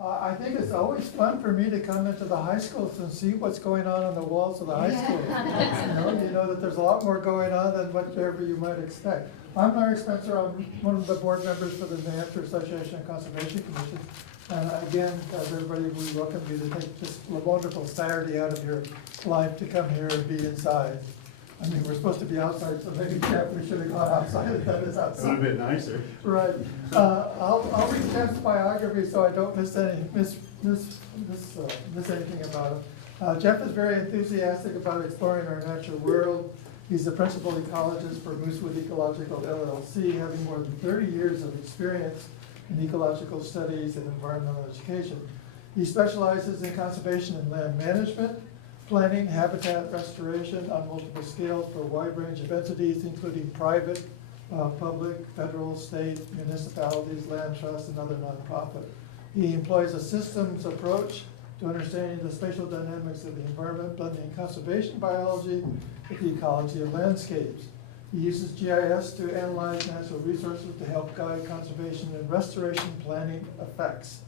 I think it's always fun for me to come into the high schools and see what's going on the walls of the high school. You know that there's a lot more going on than whatever you might expect. I'm Larry Spencer. I'm one of the board members for the New Hampshire Association of Conservation Commission. And again, as everybody, we welcome you to take just a wonderful Saturday out of your life to come here and be inside. I mean, we're supposed to be outside, so maybe Jeff, we should have gone outside. That is outside. It would have been nicer. Right. I'll read Jeff's biography so I don't miss anything about him. Jeff is very enthusiastic about exploring our natural world. He's the principal ecologist for Moosewood Ecological LLC, having more than 30 years of experience in ecological studies and environmental education. He specializes in conservation and land management, planning, habitat restoration on multiple scales for a wide range of entities, including private, public, federal, state, municipalities, land trusts, and other nonprofit. He employs a systems approach to understanding the spatial dynamics of the environment, blending conservation biology with the ecology of landscapes. He uses GIS to analyze natural resources to help guide conservation and restoration planning effects.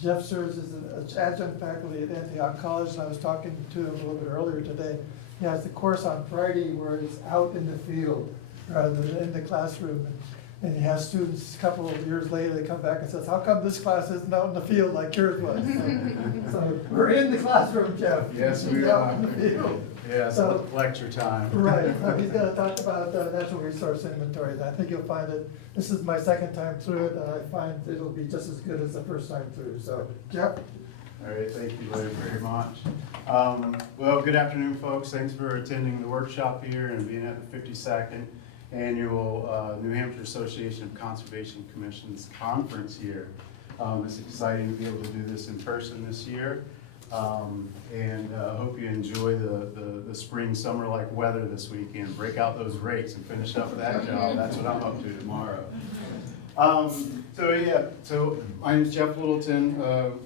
Jeff serves as an adjunct faculty at NHACC College, and I was talking to him a little bit earlier today. He has the course on Friday where he's out in the field rather than in the classroom. And he has students a couple of years later, they come back and says, how come this class isn't out in the field like yours was? So we're in the classroom, Jeff. Yes, we He's out are. in the field. Yeah, so lecture time. Right, so he's gonna talk about natural resource inventory, and I think you'll find it, this is my second time through it, and I find it'll be just as good as the first time through, so, Jeff? All right, thank you very much. Well, good afternoon, folks. Thanks for attending the workshop here and being at the 52nd Annual New Hampshire Association of Conservation Commissions Conference here. It's exciting to be able to do this in person this year. And hope you enjoy the spring, summer-like weather this weekend. Break out those rakes and finish up that job. That's what I'm up to tomorrow. So my name's Jeff Littleton.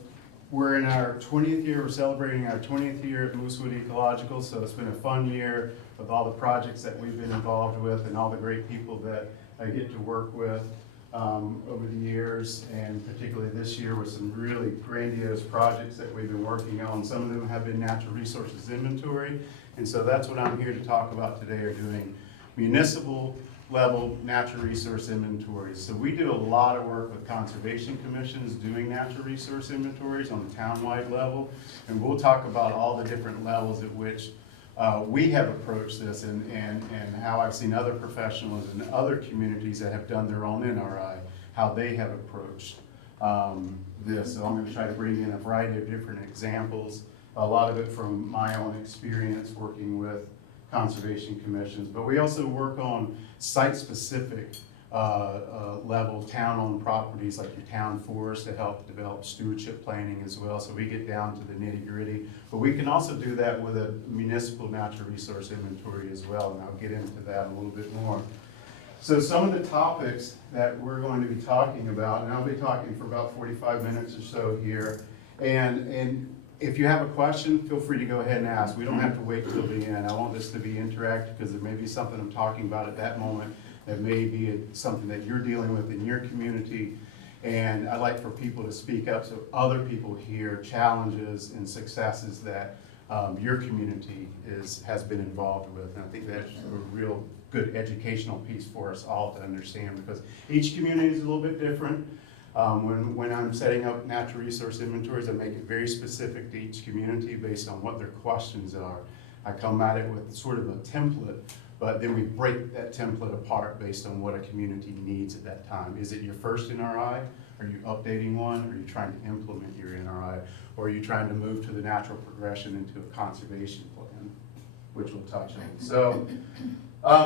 We're in our 20th year. We're celebrating our 20th year at Moosewood Ecological. So it's been a fun year with all the projects that we've been involved with and all the great people that I get to work with over the years, and particularly this year with some really grandiose projects that we've been working on. Some of them have been natural resources inventory, and so that's what I'm here to talk about today, are doing municipal level natural resource inventories. So we do a lot of work with conservation commissions doing natural resource inventories on the town-wide level, and we'll talk about all the different levels at which we have approached this and how I've seen other professionals in other communities that have done their own NRI, how they have approached this. So I'm going to try to bring in a variety of different examples, a lot of it from my own experience working with conservation commissions, but we also work on site-specific level town-owned properties like your town forest to help develop stewardship planning as well. So we get down to the nitty-gritty, but we can also do that with a municipal natural resource inventory as well, and I'll get into that a little bit more. So some of the topics that we're going to be talking about, and I'll be talking for about 45 minutes or so here, and if you have a question, feel free to go ahead and ask. We don't have to wait till the end. I want this to be interactive because there may be something I'm talking about at that moment that may be something that you're dealing with in your community. And I'd like for people to speak up so other people hear challenges and successes that your community has been involved with. And I think that's a real good educational piece for us all to understand, because each community is a little bit different. When I'm setting up natural resource inventories, I make it very specific to each community based on what their questions are. I come at it with sort of a template, but then we break that template apart based on what a community needs at that time. Is it your first NRI? Are you updating one? Are you trying to implement your NRI? Or are you trying to move to the natural progression into a conservation plan, which we'll touch on. So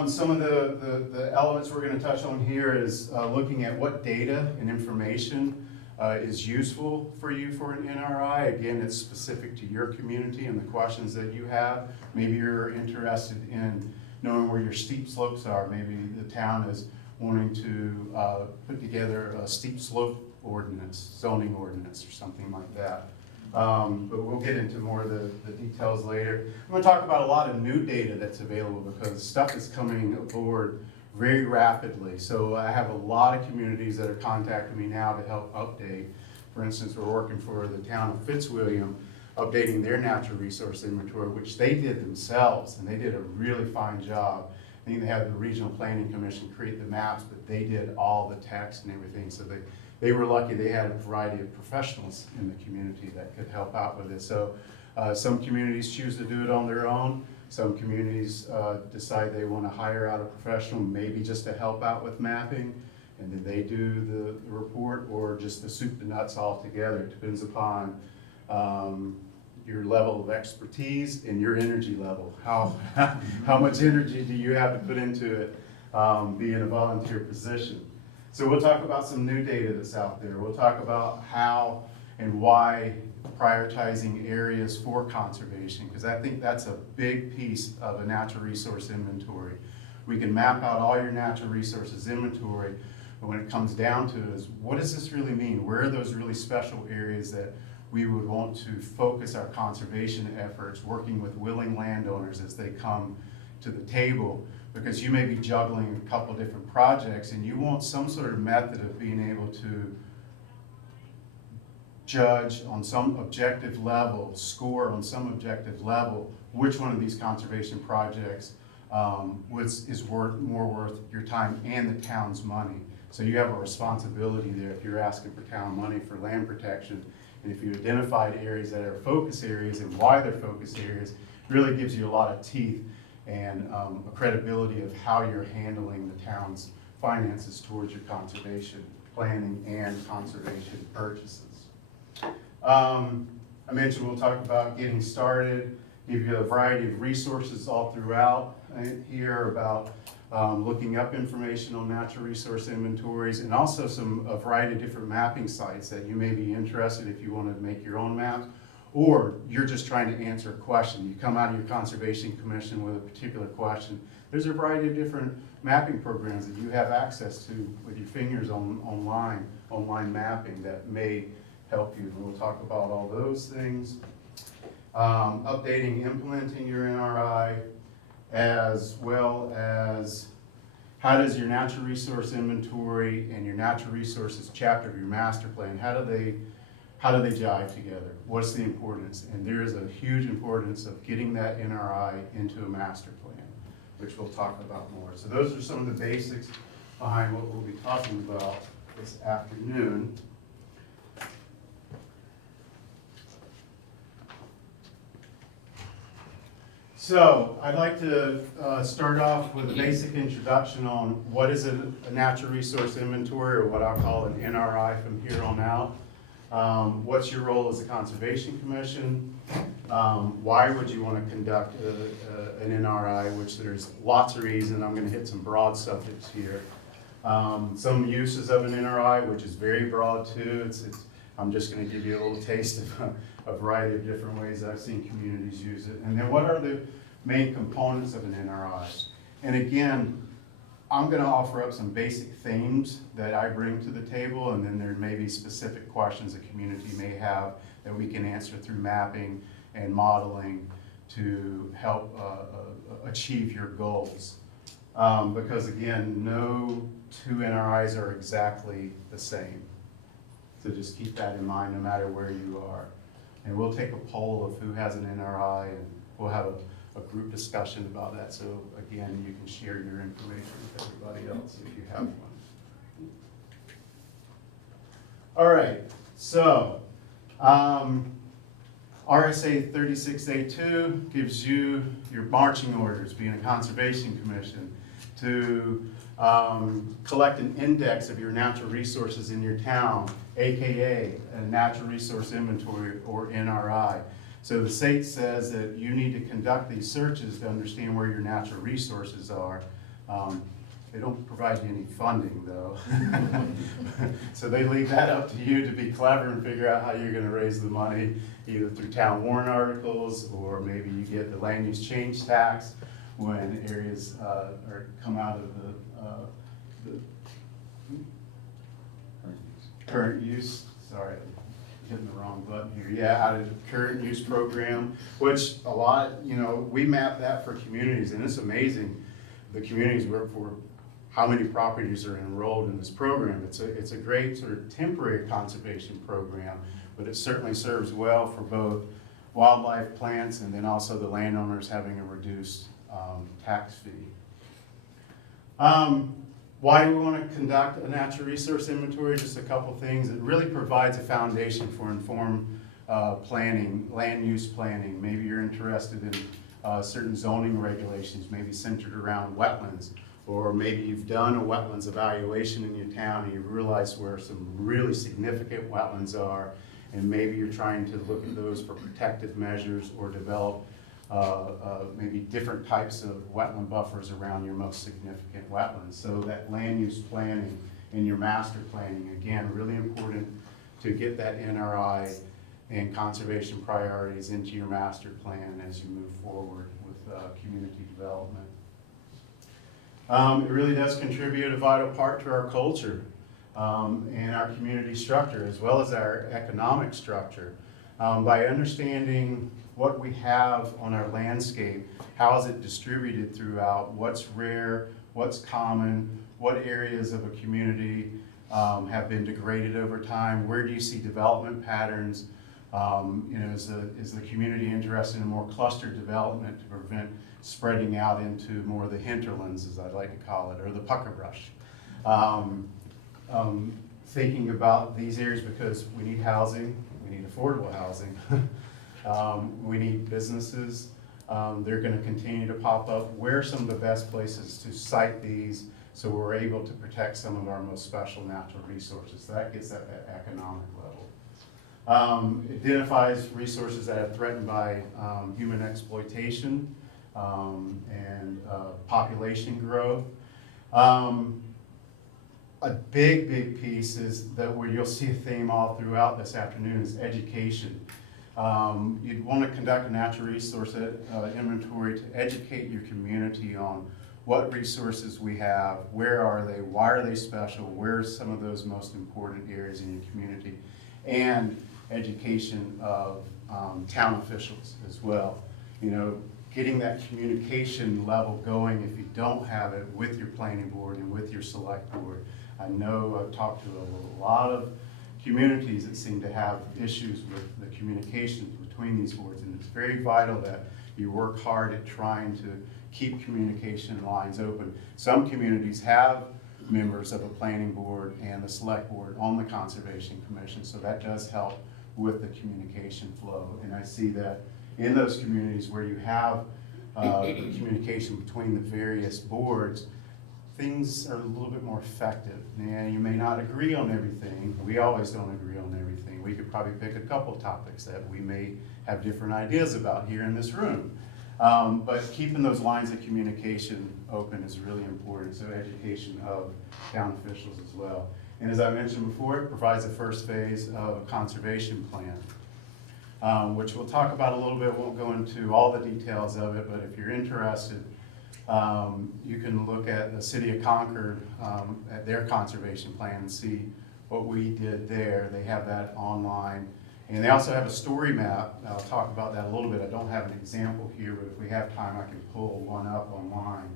some of the elements we're going to touch on here is looking at what data and information is useful for you for an NRI. Again, it's specific to your community and the questions that you have. Maybe you're interested in knowing where your steep slopes are. Maybe the town is wanting to put together a steep slope ordinance, zoning ordinance, or something like that. But we'll get into more of the details later. I'm going to talk about a lot of new data that's available because stuff is coming aboard very rapidly. So I have a lot of communities that are contacting me now to help update For instance, we're working for the town of Fitzwilliam, updating their natural resource inventory, which they did themselves, and they did a really fine job. I think they had the Regional Planning Commission create the maps, but they did all the text and everything, so they were lucky. They had a variety of professionals in the community that could help out with it. So some communities choose to do it on their own. Some communities decide they want to hire out a professional, maybe just to help out with mapping, and then they do the report, or just the soup to nuts all together. It depends upon your level of expertise and your energy level. How much energy do you have to put into it, being a volunteer position? So we'll talk about some new data that's out there. We'll talk about how and why prioritizing areas for conservation, because I think that's a big piece of a natural resource inventory. We can map out all your natural resources inventory, but when it comes down to it is, what does this really mean? Where are those really special areas that we would want to focus our conservation efforts, working with willing landowners as they come to the table? Because you may be juggling a couple different projects and you want some sort of method of being able to judge on some objective level, score on some objective level, which one of these conservation projects is more worth your time and the town's money. So you have a responsibility there if you're asking for town money for land protection. And if you identified areas that are focus areas and why they're focus areas, really gives you a lot of teeth and a credibility of how you're handling the town's finances towards your conservation planning and conservation purchases. I mentioned we'll talk about getting started, give you a variety of resources all throughout here about looking up information on natural resource inventories, and also a variety of different mapping sites that you may be interested if you want to make your own maps, or you're just trying to answer a question. You come out of your Conservation Commission with a particular question. There's a variety of different mapping programs that you have access to with your fingers online mapping that may help you. And we'll talk about all those things. Updating, implementing your NRI, as well as how does your natural resource inventory and your natural resources chapter of your master plan, how do they jive together? What's the importance? And there is a huge importance of getting that NRI into a master plan, which we'll talk about more. So those are some of the basics behind what we'll be talking about this afternoon. So I'd like to start off with a basic introduction on what is a natural resource inventory, or what I'll call an NRI from here on out. What's your role as a Conservation Commission? Why would you want to conduct an NRI, which there's lots of reasons. I'm going to hit some broad subjects here. Some uses of an NRI, which is very broad too. I'm just going to give you a little taste of a variety of different ways I've seen communities use it. And then what are the main components of an NRI? And again, I'm going to offer up some basic themes that I bring to the table, and then there may be specific questions the community may have that we can answer through mapping and modeling to help achieve your goals. Because again, no two NRIs are exactly the same. So just keep that in mind no matter where you are. And we'll take a poll of who has an NRI, and we'll have a group discussion about that. So again, you can share your information with everybody else if you have one. All right, so RSA 36A2 gives you your marching orders, being a Conservation Commission, to collect an index of your natural resources in your town, AKA a natural resource inventory, or NRI. So the state says that you need to conduct these searches to understand where your natural resources are. They don't provide you any funding though. So they leave that up to you to be clever and figure out how you're going to raise the money, either through town warrant articles, or maybe you get the land use change tax when areas come out of the current use. Sorry, I'm hitting the wrong button here. Yeah, out of the current use program, which a lot, we map that for communities, and it's amazing. The communities work for how many properties are enrolled in this program. It's a great sort of temporary conservation program, but it certainly serves well for both wildlife, plants, and then also the landowners having a reduced tax fee. Why do we want to conduct a natural resource inventory? Just a couple things. It really provides a foundation for informed planning, land use planning. Maybe you're interested in certain zoning regulations, maybe centered around wetlands, or maybe you've done a wetlands evaluation in your town and you realize where some really significant wetlands are, and maybe you're trying to look at those for protective measures or develop maybe different types of wetland buffers around your most significant wetlands. So that land use planning in your master planning, again, really important to get that NRI and conservation priorities into your master plan as you move forward with community development. It really does contribute a vital part to our culture and our community structure, as well as our economic structure. By understanding what we have on our landscape, how is it distributed throughout, what's rare, what's common, what areas of a community have been degraded over time, where do you see development patterns, is the community interested in more cluster development to prevent spreading out into more of the hinterlands, as I like to call it, or the pucker brush. Thinking about these areas because we need housing, we need affordable housing, we need businesses. They're going to continue to pop up. Where are some of the best places to site these so we're able to protect some of our most special natural resources? So that gets at that economic level. Identifies resources that are threatened by human exploitation and population growth. A big piece is that where you'll see a theme all throughout this afternoon is education. You'd want to conduct a natural resource inventory to educate your community on what resources we have, where are they, why are they special, where are some of those most important areas in your community, and education of town officials as well. Getting that communication level going if you don't have it with your planning board and with your select board. I know I've talked to a lot of communities that seem to have issues with the communication between these boards, and it's very vital that you work hard at trying to keep communication lines open. Some communities have members of a planning board and the select board on the Conservation Commission, so that does help with the communication flow. And I see that in those communities where you have communication between the various boards, things are a little bit more effective. And you may not agree on everything. We always don't agree on everything. We could probably pick a couple topics that we may have different ideas about here in this room. But keeping those lines of communication open is really important, so education of town officials as well. And as I mentioned before, it provides the first phase of a conservation plan, which we'll talk about a little bit. Won't go into all the details of it, but if you're interested, you can look at the City of Concord, at their conservation plan and see what we did there. They have that online. And they also have a story map. I'll talk about that a little bit. I don't have an example here, but if we have time, I can pull one up online,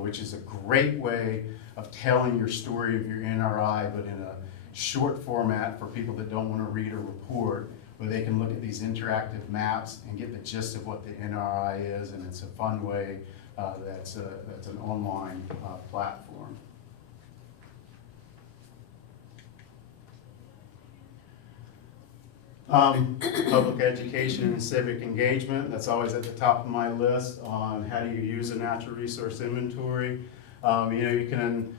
which is a great way of telling your story of your NRI, but in a short format for people that don't want to read a report, where they can look at these interactive maps and get the gist of what the NRI is, and it's a fun way. That's an online platform. Public education and civic engagement, that's always at the top of my list on how do you use a natural resource inventory. You can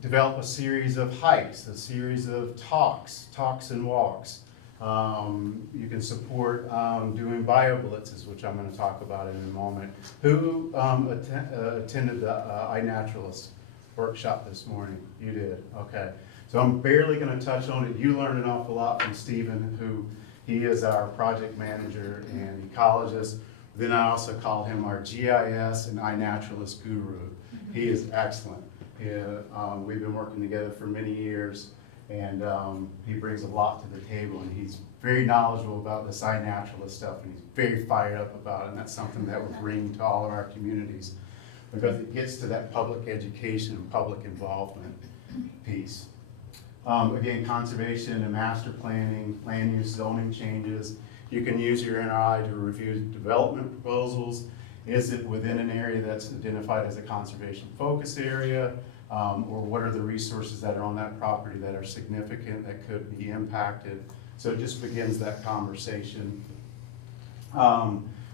develop a series of hikes, a series of talks and walks. You can support doing bio blitzes, which I'm going to talk about in a moment. Who attended the iNaturalist workshop this morning? You did, okay. So I'm barely going to touch on it. You learned an awful lot from Stephen, who he is our project manager and ecologist. Then I also call him our GIS and iNaturalist guru. He is excellent. We've been working together for many years, and he brings a lot to the table, and he's very knowledgeable about this iNaturalist stuff, and he's very fired up about it, and that's something that we're bringing to all of our communities. because it gets to that public education and public involvement piece. Again, conservation and master planning, land use zoning changes. You can use your NRI to review development proposals. Is it within an area that's identified as a conservation focus area? Or what are the resources that are on that property that are significant, that could be impacted? So it just begins that conversation.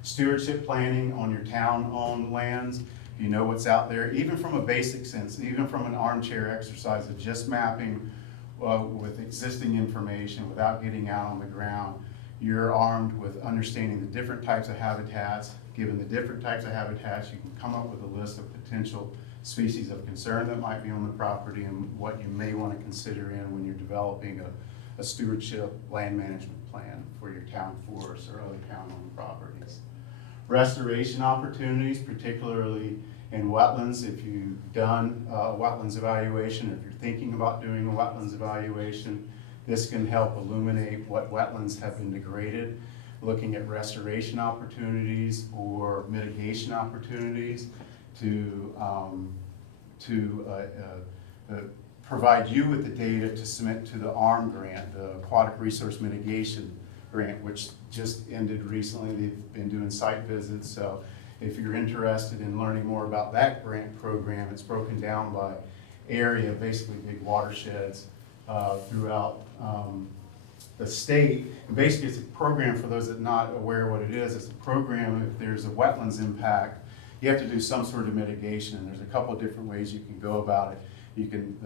Stewardship planning on your town-owned lands. If you know what's out there, even from a basic sense, even from an armchair exercise of just mapping with existing information without getting out on the ground, you're armed with understanding the different types of habitats. Given the different types of habitats, you can come up with a list of potential species of concern that might be on the property and what you may want to consider in when you're developing a stewardship land management plan for your town forests or other town-owned properties. Restoration opportunities, particularly in wetlands. If you've done a wetlands evaluation, or if you're thinking about doing a wetlands evaluation, this can help illuminate what wetlands have been degraded, looking at restoration opportunities or mitigation opportunities to provide you with the data to submit to the ARM grant, the Aquatic Resource Mitigation Grant, which just ended recently. They've been doing site visits, so if you're interested in learning more about that grant program, it's broken down by area, basically big watersheds throughout the state. And basically it's a program, for those that are not aware what it is, it's a program if there's a wetlands impact, you have to do some sort of mitigation, and there's a couple of different ways you can go about it. You can,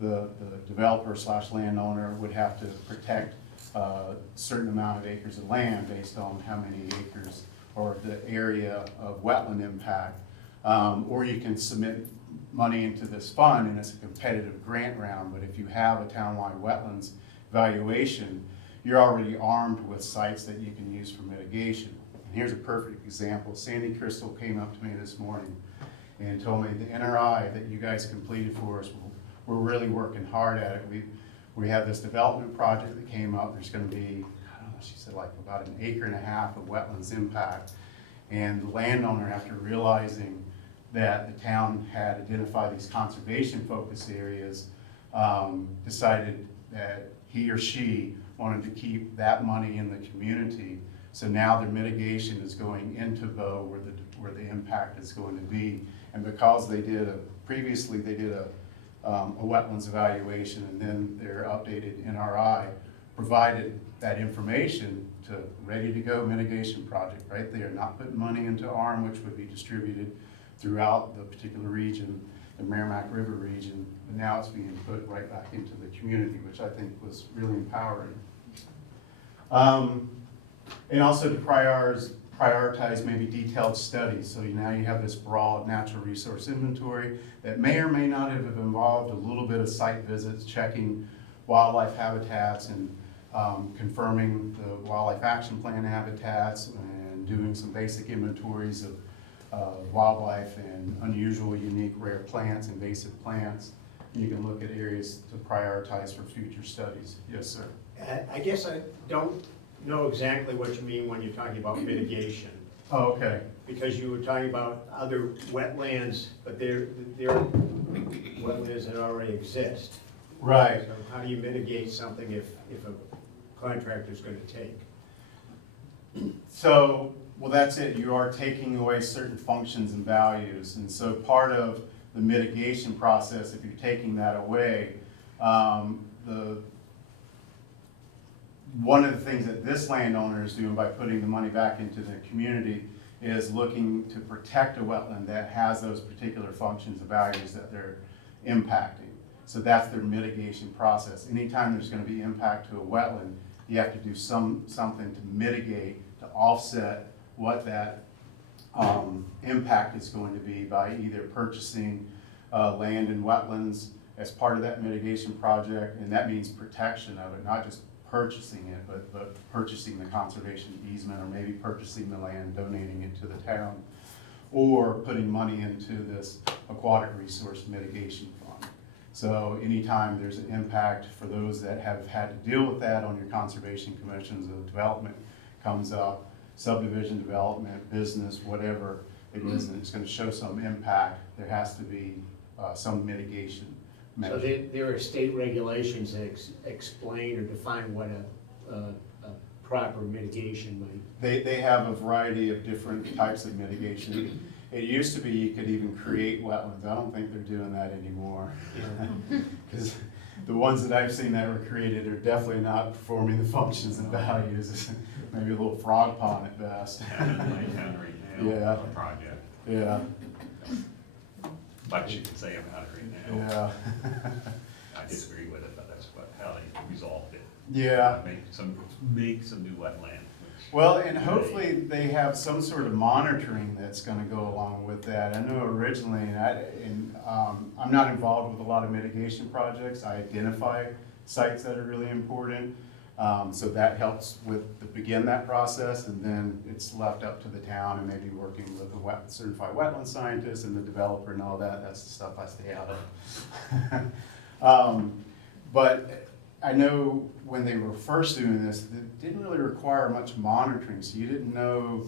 the developer / landowner would have to protect a certain amount of acres of land based on how many acres or the area of wetland impact. Or you can submit money into this fund and it's a competitive grant round, but if you have a townwide wetlands evaluation, you're already armed with sites that you can use for mitigation. And here's a perfect example. Sandy Crystal came up to me this morning and told me the NRI that you guys completed for us, we're really working hard at it. We have this development project that came up. There's going to be, I don't know, she said like about 1.5 acres of wetlands impact. And the landowner, after realizing that the town had identified these conservation focus areas, decided that he or she wanted to keep that money in the community. So now their mitigation is going into Bow where the impact is going to be. And because they did previously they did a wetlands evaluation, and then their updated NRI provided that information to ready to go mitigation project right there, not putting money into ARM, which would be distributed throughout the particular region, the Merrimack River region, but now it's being put right back into the community, which I think was really empowering. And also to prioritize maybe detailed studies. So now you have this broad natural resource inventory that may or may not have involved a little bit of site visits, checking wildlife habitats and confirming the wildlife action plan habitats and doing some basic inventories of wildlife and unusual, unique, rare plants, invasive plants. You can look at areas to prioritize for future studies. Yes, sir. I guess I don't know exactly what you mean when you're talking about mitigation. Oh, okay. Because you were talking about other wetlands, but they're wetlands that already exist. Right. So how do you mitigate something if a contractor's going to take? So, well, that's it. You are taking away certain functions and values. And so part of the mitigation process, if you're taking that away, one of the things that this landowner is doing by putting the money back into the community is looking to protect a wetland that has those particular functions and values that they're impacting. So that's their mitigation process. Anytime there's going to be impact to a wetland, you have to do something to mitigate, to offset what that impact is going to be by either purchasing land and wetlands as part of that mitigation project, and that means protection of it, not just purchasing it, but purchasing the conservation easement, or maybe purchasing the land, donating it to the town, or putting money into this aquatic resource mitigation fund. So anytime there's an impact for those that have had to deal with that on your conservation commissions, the development comes up, subdivision development, business, whatever, it isn't, it's gonna show some impact, there has to be some mitigation So measure. there are state regulations that explain or define what a proper mitigation might. They have a variety of different types of mitigation. It used to be you could even create wetlands. I don't think they're doing that anymore. Because the ones that I've seen that were created are definitely not performing the functions and values. Maybe a little frog pond at best. Down in Laytown right now, Yeah. a project, Yeah, much you can say about it right now. yeah. I disagree with it, but that's how they resolved it. Yeah. Make some new wetland. which- Well, and hopefully they have some sort of monitoring that's gonna go along with that. I know originally, I'm not involved with a lot of mitigation projects. I identify sites that are really important. So that helps begin that process, and then it's left up to the town and maybe working with the certified wetland scientist and the developer and all that. That's the stuff I stay out of. But I know when they were first doing this, it didn't really require much monitoring, so you didn't know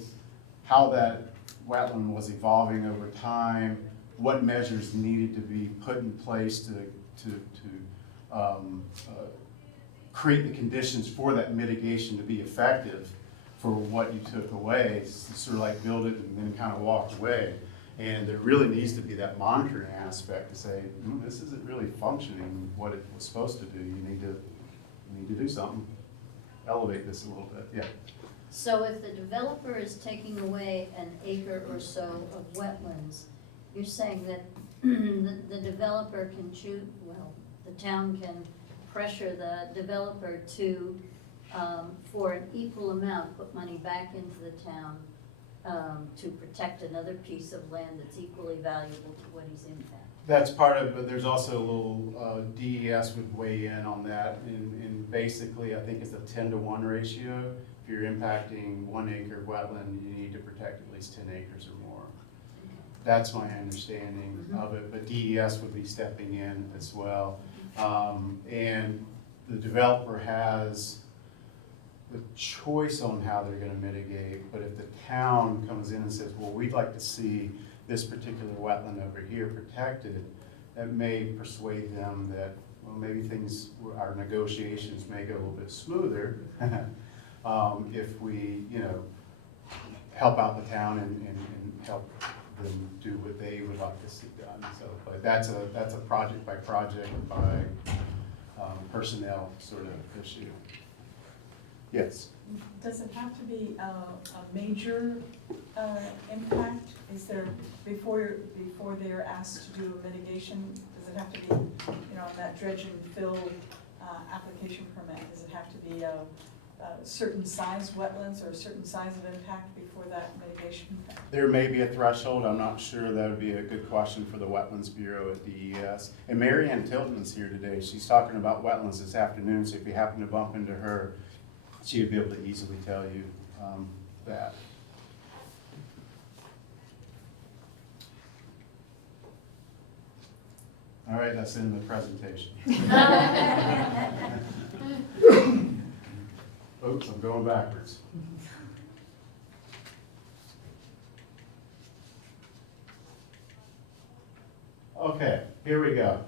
how that wetland was evolving over time, what measures needed to be put in place to create the conditions for that mitigation to be effective for what you took away. It's sort of like build it and then kind of walk away. And there really needs to be that monitoring aspect to say, this isn't really functioning what it was supposed to do. You need to do something, elevate this a little bit, yeah. So if the developer is taking away an acre or so of wetlands, you're saying that the developer can choose, well, the town can pressure the developer to, for an equal amount, put money back into the town to protect another piece of land that's equally valuable to what he's impacting. That's part of it, but there's also a little, DES would weigh in on that, and basically, I think it's a 10-to-1 ratio. If you're impacting 1 acre of wetland, you need to protect at least 10 acres or more. That's my understanding of it, but DES would be stepping in as well. And the developer has the choice on how they're gonna mitigate, but if the town comes in and says, well, we'd like to see this particular wetland over here protected, that may persuade them that, well, maybe our negotiations may go a little bit smoother if we, help out the town and help them do what they would like to see done. So, but that's a project by project by personnel sort of issue. Yes. Does it have to be a major impact? Is there, before they're asked to do a mitigation, does it have to be, on that dredge and fill application permit, does it have to be a certain size wetlands or a certain size of impact before that mitigation? There may be a threshold, I'm not sure. That would be a good question for the Wetlands Bureau at DES. And Mary Ann Tilton's here today. She's talking about wetlands this afternoon, so if you happen to bump into her, she would be able to easily tell you that. All right, that's in the presentation. Oops, I'm going backwards. Okay, here we go.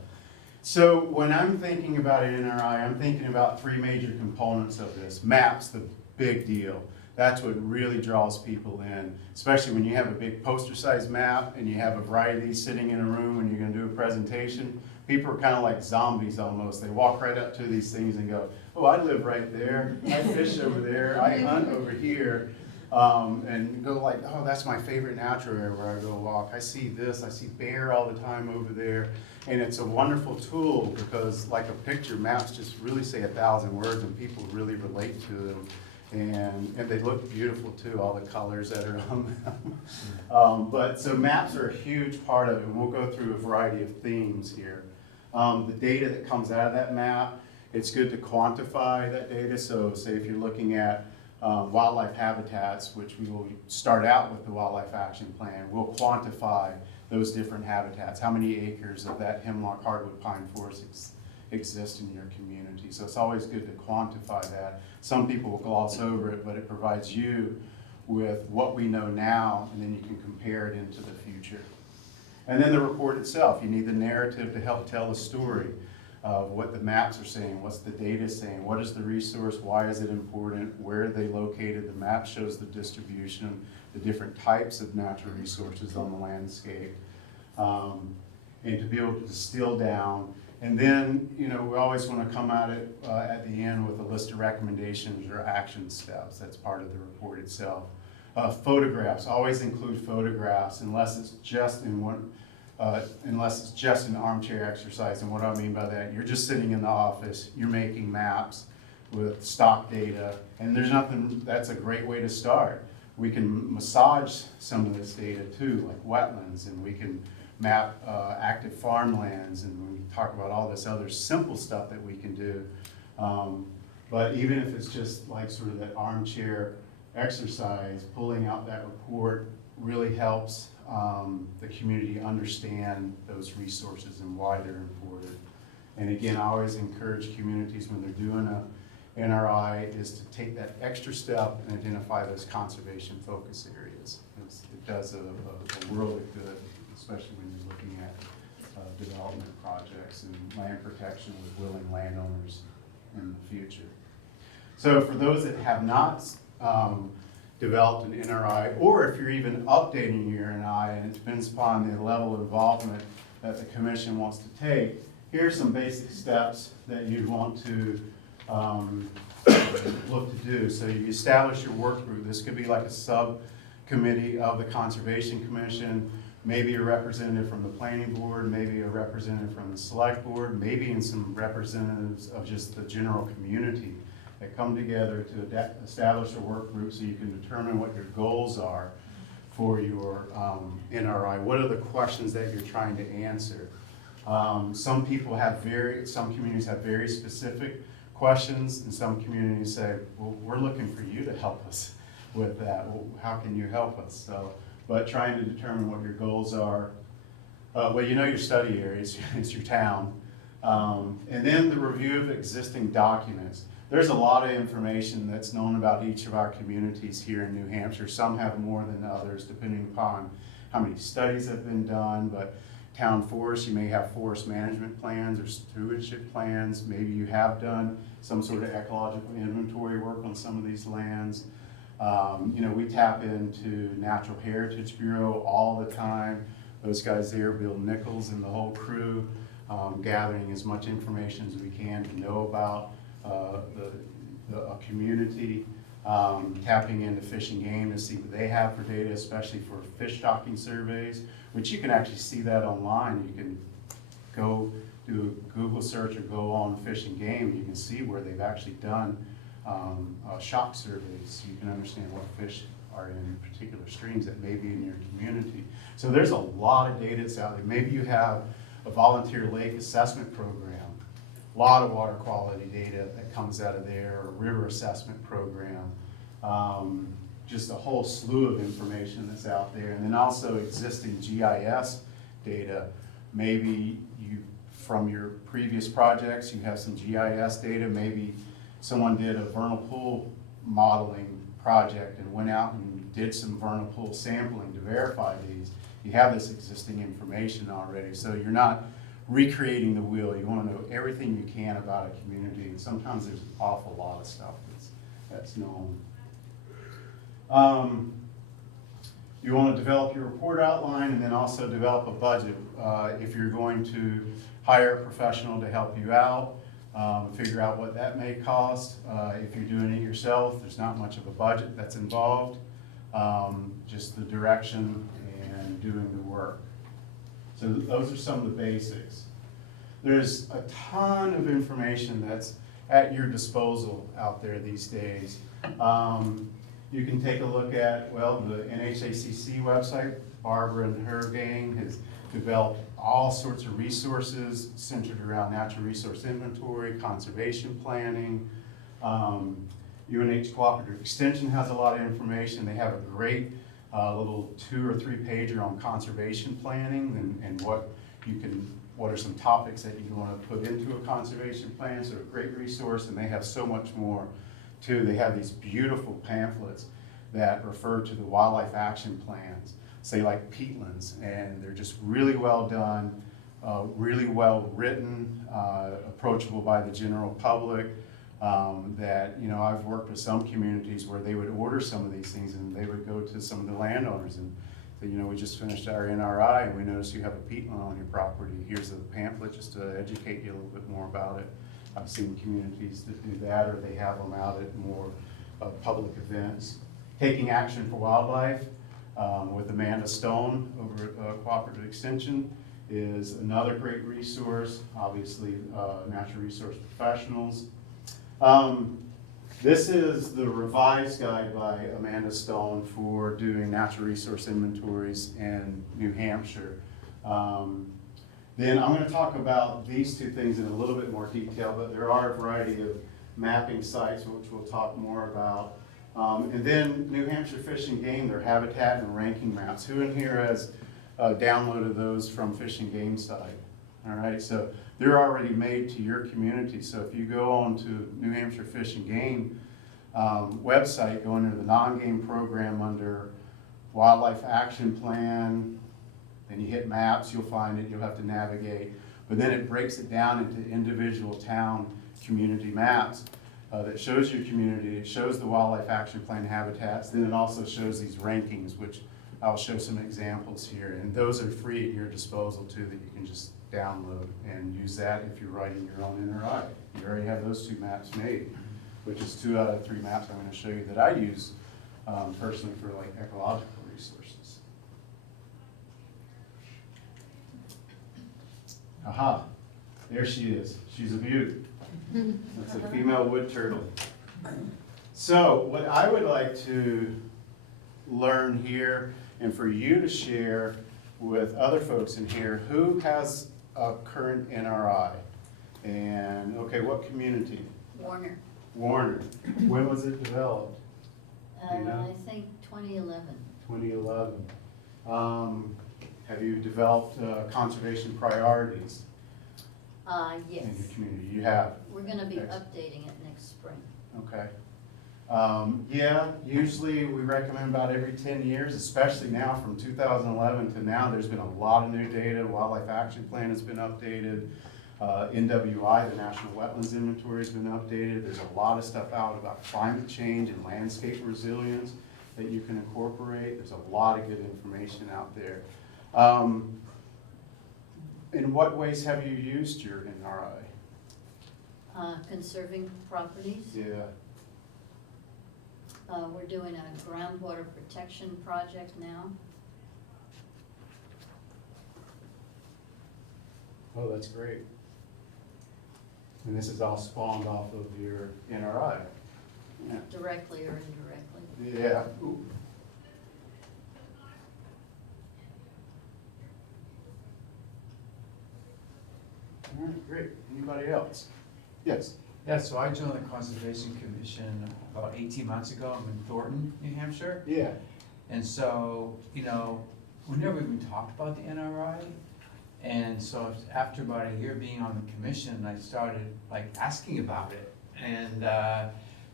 So when I'm thinking about an NRI, I'm thinking about 3 major components of this. Maps, the big deal. That's what really draws people in, especially when you have a big poster-sized map and you have a variety of these sitting in a room when you're gonna do a presentation. People are kind of like zombies almost. They walk right up to these things and go, oh, I live right there. I fish over there. I hunt over here. And go like, oh, that's my favorite natural area where I go walk. I see this, I see bear all the time over there. And it's a wonderful tool because like a picture, maps just really say 1,000 words and people really relate to them. And they look beautiful too, all the colors that are on them. But so maps are a huge part of it, and we'll go through a variety of themes here. The data that comes out of that map, it's good to quantify that data. So say if you're looking at wildlife habitats, which we will start out with the Wildlife Action Plan, we'll quantify those different habitats. How many acres of that hemlock hardwood pine forest exist in your community? So it's always good to quantify that. Some people will gloss over it, but it provides you with what we know now, and then you can compare it into the future. And then the report itself, you need the narrative to help tell the story of what the maps are saying, what's the data saying, what is the resource, why is it important, where are they located. The map shows the distribution, the different types of natural resources on the landscape, and to be able to distill down. And then, you know, we always want to come at it at the end with a list of recommendations or action steps. That's part of the report itself. Photographs, always include photographs unless it's just in one, unless it's just an armchair exercise. And what do I mean by that? You're just sitting in the office, you're making maps with stock data, and there's nothing, that's a great way to start. We can massage some of this data too, like wetlands, and we can map active farmlands, and we talk about all this other simple stuff that we can do. But even if it's just like sort of that armchair exercise, pulling out that report really helps the community understand those resources and why they're important. And again, I always encourage communities when they're doing a NRI is to take that extra step and identify those conservation focus areas. It does a world of good, especially when you're looking at development projects and land protection with willing landowners in the future. So for those that have not developed an NRI, or if you're even updating your NRI, and it depends upon the level of involvement that the commission wants to take, here are some basic steps that you'd want to look to do. So you establish your work group. This could be like a subcommittee of the Conservation Commission, maybe a representative from the planning board, maybe a representative from the select board, maybe in some representatives of just the general community that come together to establish a work group so you can determine what your goals are for your NRI. What are the questions that you're trying to answer? Some communities have very specific questions, and some communities say, well, we're looking for you to help us with that. Well, how can you help us? So, but trying to determine what your goals are. Well, you know your study areas, it's your town. And then the review of existing documents. There's a lot of information that's known about each of our communities here in New Hampshire. Some have more than others, depending upon how many studies have been done, but town forests, you may have forest management plans or stewardship plans. Maybe you have done some sort of ecological inventory work on some of these lands. You know, we tap into Natural Heritage Bureau all the time. Those guys there, Bill Nichols and the whole crew, gathering as much information as we can to know about a community, tapping into Fish and Game to see what they have for data, especially for fish stocking surveys, which you can actually see that online. You can go do a Google search or go on Fish and Game, and you can see where they've actually done shock surveys, so you can understand what fish are in particular streams that may be in your community. So there's a lot of data that's out there. Maybe you have a volunteer lake assessment program, a lot of water quality data that comes out of there, or a river assessment program, just a whole slew of information that's out there. And then also existing GIS data. Maybe you, from your previous projects, you have some GIS data. Maybe someone did a vernal pool modeling project and went out and did some vernal pool sampling to verify these. You have this existing information already, so you're not recreating the wheel. You want to know everything you can about a community, and sometimes there's an awful lot of stuff that's known. You want to develop your report outline and then also develop a budget. If you're going to hire a professional to help you out, figure out what that may cost. If you're doing it yourself, there's not much of a budget that's involved, just the direction and doing the work. So those are some of the basics. There's a ton of information that's at your disposal out there these days. You can take a look at, well, the NHACC website. Barbara and her gang has developed all sorts of resources centered around natural resource inventory, conservation planning. UNH Cooperative Extension has a lot of information. They have a great little 2 or 3 pager on conservation planning and what are some topics that you want to put into a conservation plan. So a great resource, and they have so much more too. They have these beautiful pamphlets that refer to the wildlife action plans, say like peatlands, and they're just really well done, really well written, approachable by the general public. That, you know, I've worked with some communities where they would order some of these things and they would go to some of the landowners and say, you know, we just finished our NRI and we noticed you have a peatland on your property. Here's a pamphlet just to educate you a little bit more about it. I've seen communities that do that, or they have them out at more public events. Taking Action for Wildlife with Amanda Stone over at Cooperative Extension is another great resource. Obviously, natural resource professionals. This is the revised guide by Amanda Stone for doing natural resource inventories in New Hampshire. Then I'm going to talk about these two things in a little bit more detail, but there are a variety of mapping sites which we'll talk more about. And then New Hampshire Fish and Game, their habitat and ranking maps. Who in here has downloaded those from Fish and Game site? All right, so they're already made to your community. So if you go on to New Hampshire Fish and Game website, go into the non-game program under Wildlife Action Plan, then you hit maps, you'll find it, you'll have to navigate. But then it breaks it down into individual town community maps that shows your community, it shows the Wildlife Action Plan habitats, then it also shows these rankings, which I'll show some examples here. And those are free at your disposal too, that you can just download and use that if you're writing your own NRI. You already have those two maps made, which is 2 out of 3 maps I'm going to show you that I use personally for like ecological resources. Aha, there she is. She's a beauty. That's a female wood turtle. So what I would like to learn here and for you to share with other folks in here, who has a current NRI? And, okay, what community? Warner. Warner. When was it developed? Do you know? I think 2011. 2011. Have you developed conservation priorities Yes. in your community? You have? We're gonna be Excellent. updating it next spring. Okay. Yeah, usually we recommend about every 10 years, especially now from 2011 to now. There's been a lot of new data. Wildlife Action Plan has been updated. NWI, the National Wetlands Inventory, has been updated. There's a lot of stuff out about climate change and landscape resilience that you can incorporate. There's a lot of good information out there. In what ways have you used your NRI? Conserving properties. Yeah. We're doing a groundwater protection project now. Oh, that's great. And this is all spawned off of your NRI. Yeah. Directly or indirectly. Yeah. Ooh. All right, great. Anybody else? Yes. Yeah, so I joined the Conservation Commission about 18 months ago. I'm in Thornton, New Hampshire. Yeah. And so, you know, we never even talked about the NRI. And so after about a year being on the commission, I started like asking about it. And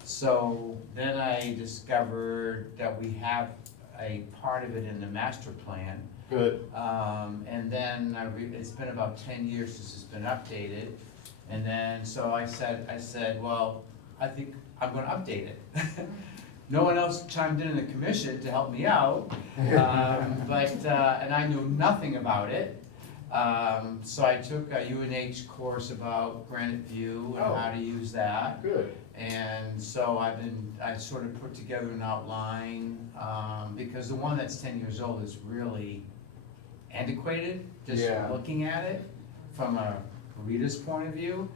so then I discovered that we have a part of it in the master plan. Good. And then it's been about 10 years since it's been updated. And then, so I said, well, I think I'm gonna update it. No one else chimed in the commission to help me out, and I knew nothing about it. So I took a UNH course about Granite View and how to use that. Good. And so I sort of put together an outline, because the one that's 10 years old is really antiquated, just looking at it from a reader's point of view.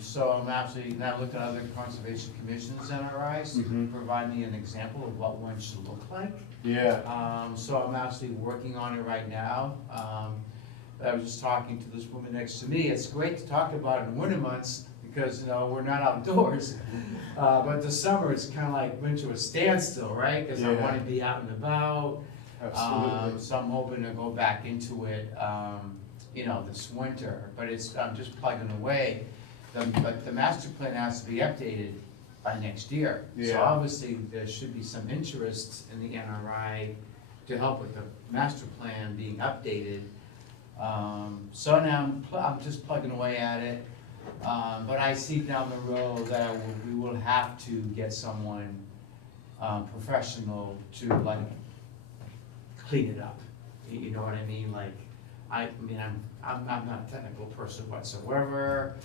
So I'm actually now looking at other conservation commissions NRIs to provide me an example of what one should look like. Yeah. So I'm actually working on it right now. I was just talking to this woman next to me. It's great to talk about it in winter months because, you know, we're not outdoors. But the summer it's kind of like went to a standstill, right? Because I want to be out and about. Absolutely. So I'm hoping to go back into it, you know, this winter. But I'm just plugging away. But the master plan has to be updated by next year. So Yeah. obviously, there should be some interest in the NRI to help with the master plan being updated. So now I'm just plugging away at it, but I see down the road that we will have to get someone professional to like clean it up. You know what I mean? Like, I mean, I'm not a technical person whatsoever.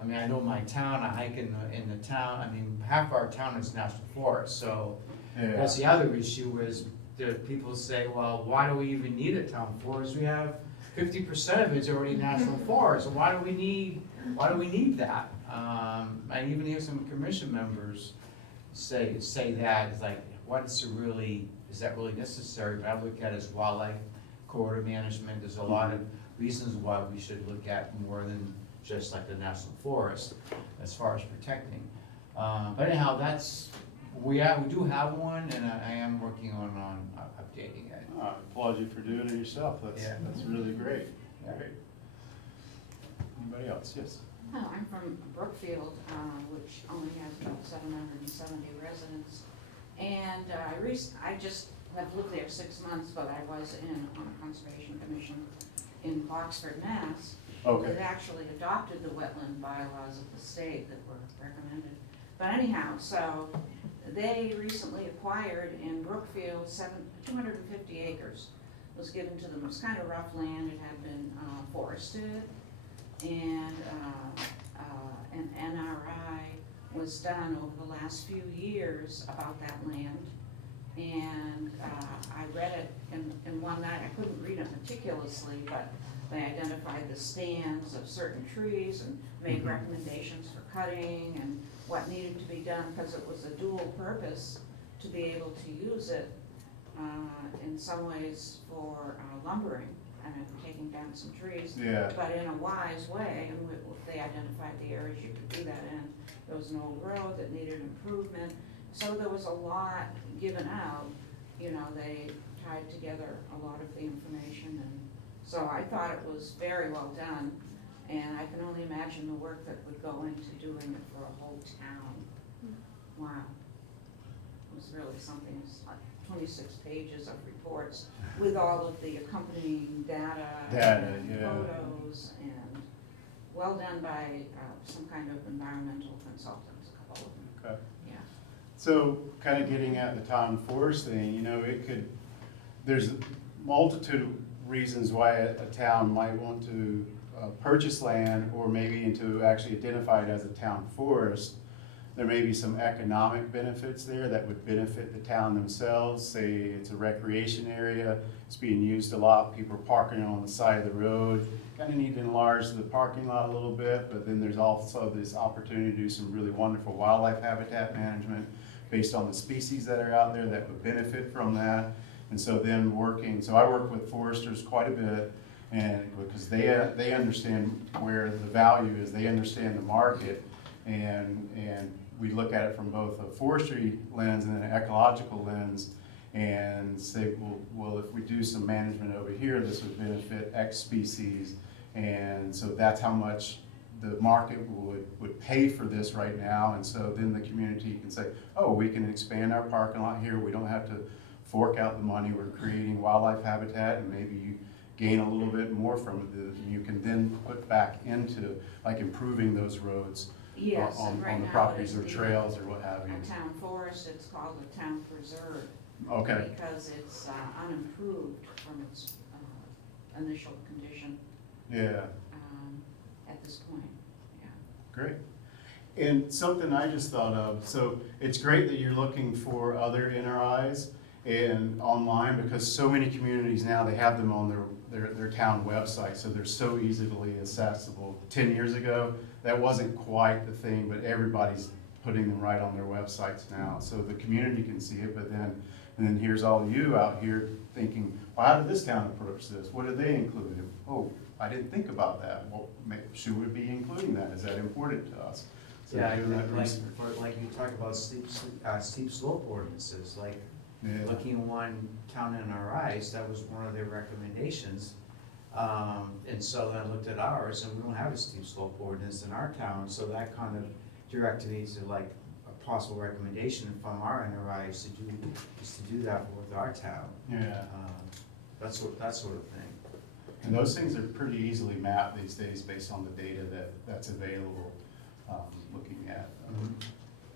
I mean, I know my town, I hike in the town, I mean, half our town is national forest, so Yeah. that's the other issue is that people say, well, why do we even need a town forest? We have 50% of it's already national forest, so why do we need that? I even hear some commission members say that, it's like, is that really necessary? But I look at it as wildlife corridor management, there's a lot of reasons why we should look at more than just like the national forest as far as protecting. But anyhow, we do have one, and I am working on updating it. I applaud you for doing it yourself. Yeah. That's really great. Yeah. Great. Anybody else? Yes. Oh, I'm from Brookfield, which only has about 770 residents. And I just have lived there 6 months, but I was on a conservation commission in Boxford, Mass. Okay. It actually adopted the wetland bylaws of the state that were recommended. But anyhow, so they recently acquired in Brookfield 250 acres was given to them. It was kind of rough land. It had been forested, and an NRI was done over the last few years about that land. And I read it in one night. I couldn't read it meticulously, but they identified the stands of certain trees and made recommendations for cutting and what needed to be done, because it was a dual purpose to be able to use it in some ways for lumbering and taking down some trees, Yeah. but in a wise way. And they identified the areas you could do that in. There was an old road that needed improvement, so there was a lot given out. You know, they tied together a lot of the information, and so I thought it was very well done. And I can only imagine the work that would go into doing it for a whole town. Wow. It was really something. It's like 26 pages of reports with all of the accompanying data and yeah. photos, and well done by some kind of environmental consultants, a couple of them. Okay. Yeah. So kind of getting at the town forest thing, you know, there's a multitude of reasons why a town might want to purchase land, or maybe to actually identify it as a town forest. There may be some economic benefits there that would benefit the town themselves. Say it's a recreation area, it's being used a lot, people are parking on the side of the road. Kind of need to enlarge the parking lot a little bit, but then there's also this opportunity to do some really wonderful wildlife habitat management based on the species that are out there that would benefit from that. And so then I work with foresters quite a bit, and because they understand where the value is, they understand the market, and we look at it from both a forestry lens and an ecological lens, and say, well, if we do some management over here, this would benefit X species, and so that's how much the market would pay for this right now. And so then the community can say, oh, we can expand our parking lot here, we don't have to fork out the money, we're creating wildlife habitat, and maybe you gain a little bit more from it that you can then put back into like improving those roads. Yes, and right on the now properties it or is trails or what have you. a town forest. It's called a town preserve. Okay. Because it's unimproved from its initial condition Yeah, at this point, yeah. great. And something I just thought of, so it's great that you're looking for other NRIs and online, because so many communities now, they have them on their town website, so they're so easily accessible. 10 years ago, that wasn't quite the thing, but everybody's putting them right on their websites now, so the community can see it. But then here's all you out here thinking, well, how did this town approach this? What did they include? Oh, I didn't think about that. Well, should we be including that? Is that important to us? So Yeah, doing that like, research. like you talk about steep slope ordinances, like Yeah. looking at one town NRIs, that was one of their recommendations. And so then I looked at ours, and we don't have a steep slope ordinance in our town, so that kind of directed me to like possible recommendation from our NRI is to do that with our town. Yeah. That sort of thing. And those things are pretty easily mapped these days based on the data that's available. Looking at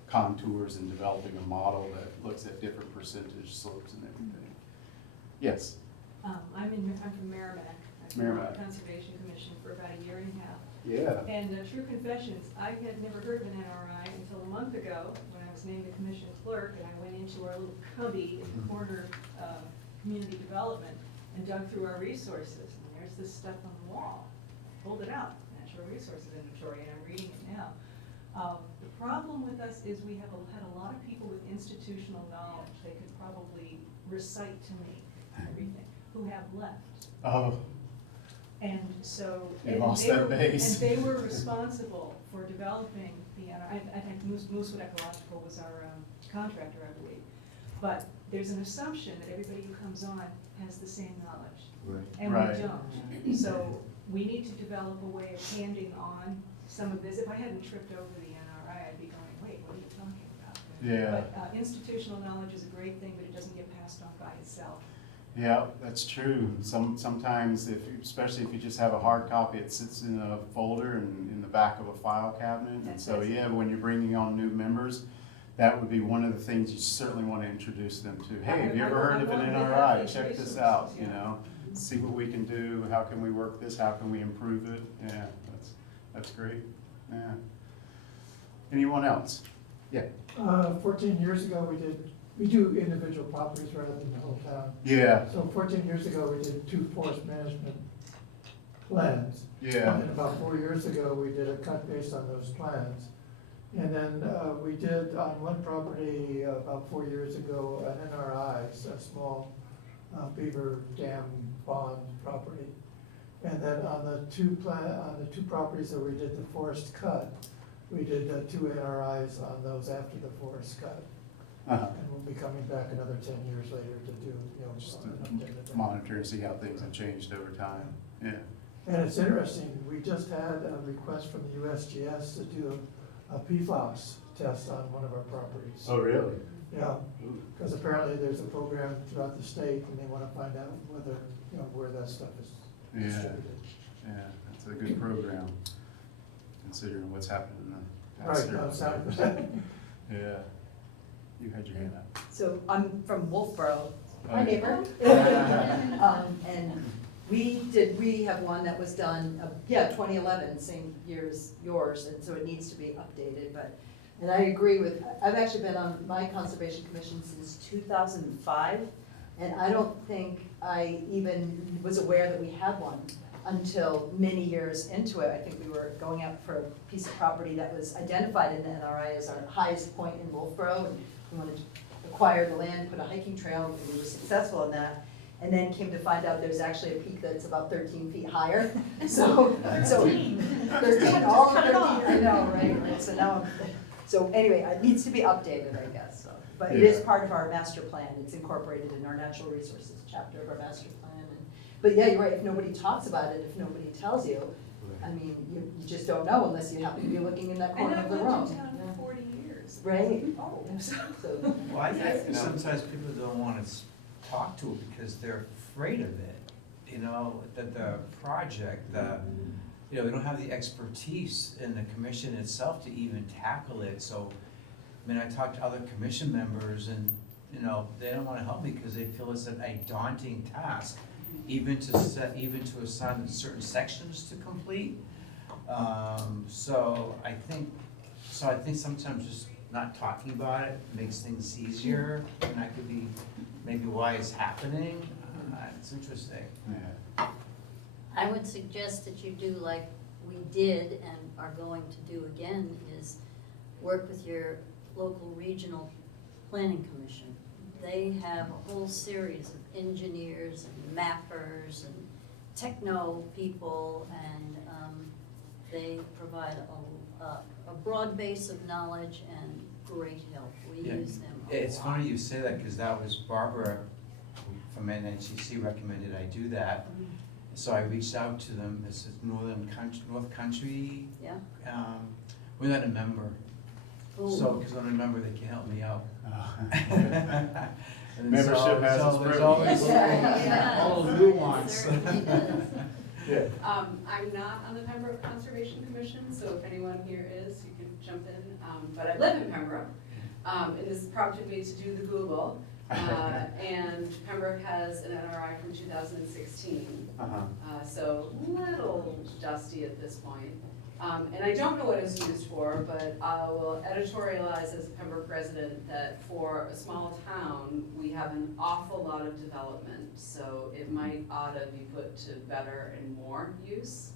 contours and developing a model that looks at different percentage slopes and everything. Yes, I'm from Merrimack. I've been on Merrimack. the Conservation Commission for about a year and a half. yeah. And true confessions, I had never heard of an NRI until a month ago when I was named the commission clerk and I went into our little cubby in the corner of community development and dug through our resources. And there's this stuff on the wall. Pulled it out, natural resources inventory, and I'm reading it now. The problem with us is we have had a lot of people with institutional knowledge. They could probably recite to me everything, who have left. Oh, And so. You and lost they that were- base. And they were responsible for developing the, I think Moosewood Ecological was our contractor, I believe. But there's an assumption that everybody who comes on has the same knowledge. Right. And Right. we don't. So we need to develop a way of handing on some of this. If I hadn't tripped over the NRI, I'd be going, wait, what are you talking about? Yeah. But institutional knowledge is a great thing, but it doesn't get passed on by itself. yeah, that's true. Sometimes especially if you just have a hard copy, it sits in a folder and in the back of a file cabinet. And That's so, it. yeah, when you're bringing on new members, that would be one of the things you certainly want to introduce them to. Hey, have you ever heard of an NRI? Check this out, you know, see what we can do, how can we work this, how can we improve it? Yeah, that's great, yeah. Anyone else? Yeah. 14 years ago, we do individual properties rather than the whole town. Yeah, So 14 years ago, we did 2 forest management plans. yeah, And about 4 years ago, we did a cut based on those plans. And then we did on one property about 4 years ago, an NRI, a small beaver dam bond property. And then on the two properties that we did the forest cut, we did 2 NRIs on those after the forest cut. uh-huh. And we'll be coming back another 10 years later to do, Just an to updated. monitor and see how things have changed over time, yeah. And it's interesting, we just had a request from the USGS to do a PFAS test on one of our properties. Really? Yeah, because apparently there's a program throughout the state and they want to find out whether, where that stuff is Yeah. distributed. Yeah, that's a good program, considering what's happened in the past. Right, no, year. it's not- Yeah. You had your hand up. So I'm from Wolfboro, Oh, my yeah. neighbor. And we have one that was done, 2011, same year as yours, and so it needs to be updated, and I agree with, I've actually been on my conservation commission since 2005, and I don't think I even was aware that we had one until many years into it. I think we were going out for a piece of property that was identified in the NRI as our highest point in Wolfboro, and we wanted to acquire the land, put a hiking trail, and we were successful in that. And then came to find out there's actually a peak that's about 13 feet higher, so. 13, all of 13, I know, right, so now, so anyway, it needs to be updated, I guess, so. But it is Yeah. part of our master plan, it's incorporated in our natural resources chapter of our master plan. But yeah, you're right, if nobody talks about it, if nobody tells you, I mean, you just don't know unless you happen to be looking in that And corner I've of the lived room. in town for 40 years. Right, Oh. so, Well, I think sometimes people don't want to talk to it because they're afraid of it, that the project, we don't have the expertise in the commission itself to even tackle it, so, I mean, I talked to other commission members and, they don't want to help me because they feel it's a daunting task, even to assign certain sections to complete. So I think sometimes just not talking about it makes things easier, and that could be maybe why it's happening. It's interesting. Yeah. I would suggest that you do like we did and are going to do again, is work with your local regional planning commission. They have a whole series of engineers and mappers and techno people, and they provide a broad base of knowledge and great help. We Yeah. use them a lot. It's funny you say that, because that was Barbara from NHACC recommended I do that. So I reached out to them, this is North Country, Yeah, we're not a member, so, because I'm a member, they can help me out. And Membership so- has so its there's privileges. always- Yeah. All nuance. It certainly does. Yeah. I'm not on the Pembroke Conservation Commission, so if anyone here is, you can jump in. But I live in Pembroke, and this prompted me to do the Google. And Pembroke has an NRI from 2016, so little dusty at this point. And I don't know what it's used for, but I will editorialize as a Pembroke resident that for a small town, we have an awful lot of development, so it might ought to be put to better and more use.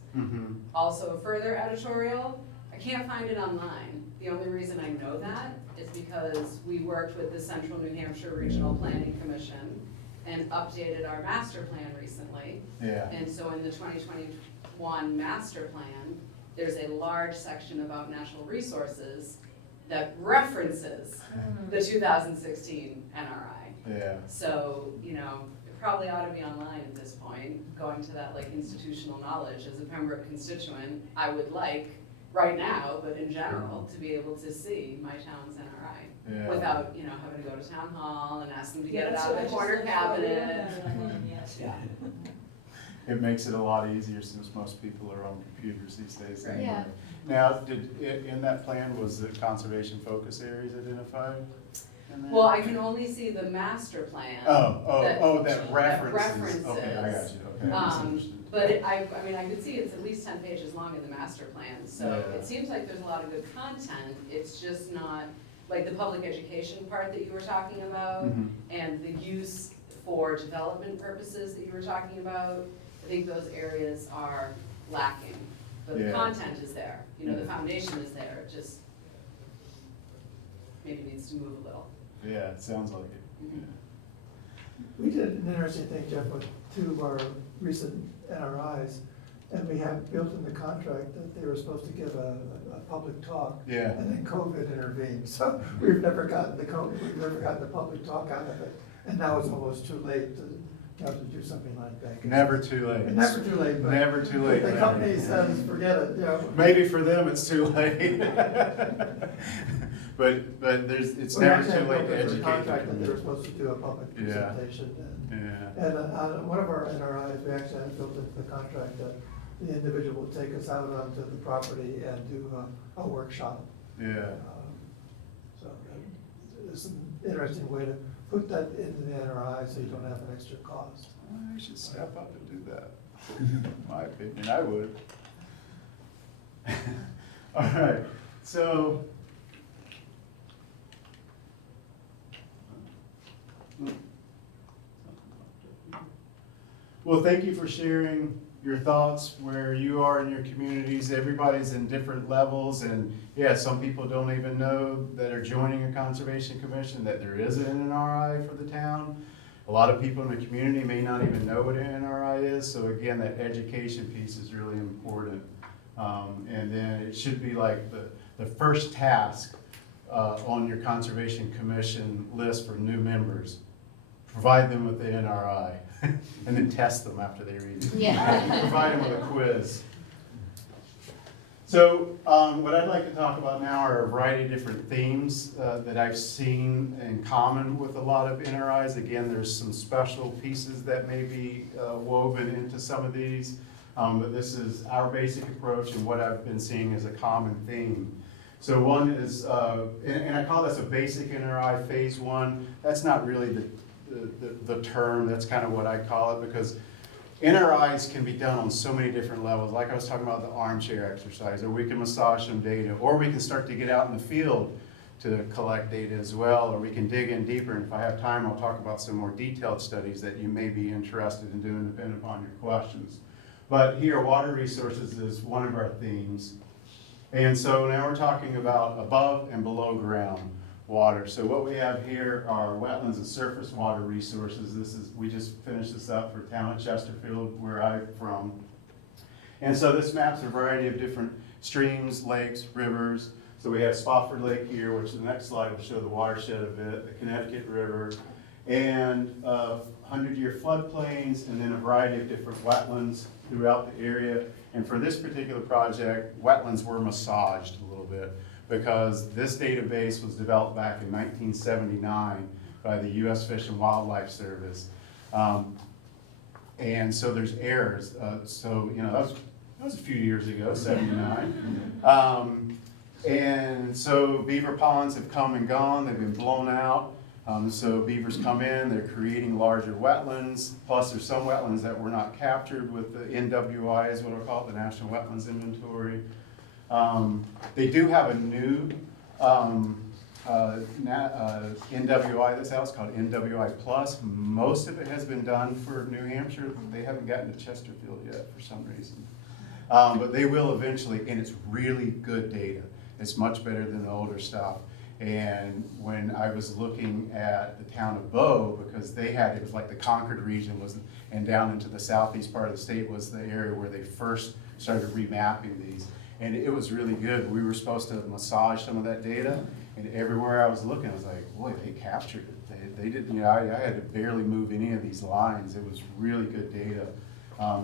Also, a further editorial, I can't find it online. The only reason I know that is because we worked with the Central New Hampshire Regional Planning Commission and updated our master plan recently. Yeah. And so in the 2021 master plan, there's a large section about natural resources that references the 2016 NRI. Yeah. So, you know, it probably ought to be online at this point, going to that like institutional knowledge. As a Pembroke constituent, I would like, right now, but in general, to be able to see my town's NRI. Yeah. Without, you know, having to go to town hall and ask them to get it Yeah, out of the corner cabinet. Yeah. It makes it a lot easier since most people are on computers these days. Right. anyway. Yeah. Now, in that plan, was the conservation focus areas identified in there? Well, I can only see the master plan. That references. references. Okay, I got you, okay. I misunderstood. But I mean, I could see it's at least 10 pages long in the master plan, so Yeah. it seems like there's a lot of good content. It's just not, like the public education part that you were talking about, Mhm. and the use for development purposes that you were talking about, I think those areas are lacking. But the Yeah. content is there, you know, the Yeah. foundation is there, it just maybe needs to move a little. Yeah, it sounds like it. Mhm. We did an interesting thing, Jeff, with two of our recent NRIs, and we have built in the contract that they were supposed to give a public talk. Yeah. And then COVID intervened, so we've never gotten the public talk out of it. And now it's almost too late to do something like that. Never too late. Never too late, but. Never too late. The company says, forget it, you know. Maybe for them, it's too late. But it's We never actually too had late built to into the educate. contract that they were the supposed to do a public Yeah. presentation. Yeah. And on one of our NRIs, we actually had built into the contract that the individual would take us out onto the property and do a workshop. Yeah. So it's an interesting way to put that into the NRI so you don't have an extra cost. I should step up and do that. In my opinion, I would. All right, so. Well, thank you for sharing your thoughts where you are in your communities. Everybody's in different levels, and yeah, some people don't even know that are joining a conservation commission that there is an NRI for the town. A lot of people in the community may not even know what an NRI is, so again, that education piece is really important. And then it should be like the first task on your conservation commission list for new members. Provide them with the NRI, and then test them after they read it. Yeah. Provide them with a quiz. So what I'd like to talk about now are a variety of different themes that I've seen in common with a lot of NRIs. Again, there's some special pieces that may be woven into some of these, but this is our basic approach and what I've been seeing as a common theme. So one is, and I call this a basic NRI phase one. That's not really the term, that's kind of what I call it, because NRIs can be done on so many different levels. Like I was talking about the armchair exercise, or we can massage some data, or we can start to get out in the field to collect data as well, or we can dig in deeper. And if I have time, I'll talk about some more detailed studies that you may be interested in doing depending upon your questions. But here, water resources is one of our themes. And so now we're talking about above and below ground water. So what we have here are wetlands and surface water resources. We just finished this up for town of Chesterfield, where I'm from. And so this maps a variety of different streams, lakes, rivers. So we have Spofford Lake here, which the next slide will show the watershed a bit, the Connecticut River, and 100-year floodplains, and then a variety of different wetlands throughout the area. And for this particular project, wetlands were massaged a little bit. because this database was developed back in 1979 by the U.S. Fish and Wildlife Service. And so there's errors. So, you know, that was a few years ago, 79. And so beaver ponds have come and gone, they've been blown out. So beavers come in, they're creating larger wetlands, plus there's some wetlands that were not captured with the NWI, is what I call it, the National Wetlands Inventory. They do have a new NWI that's out, it's called NWI Plus. Most of it has been done for New Hampshire. They haven't gotten to Chesterfield yet for some reason. But they will eventually, and it's really good data. It's much better than the older stuff. And when I was looking at the town of Bow, because they had, it was like the Concord region was, and down into the southeast part of the state was the area where they first started remapping these. And it was really good. We were supposed to massage some of that data, and everywhere I was looking, I was like, boy, they captured it. They didn't, you know, I had to barely move any of these lines. It was really good data.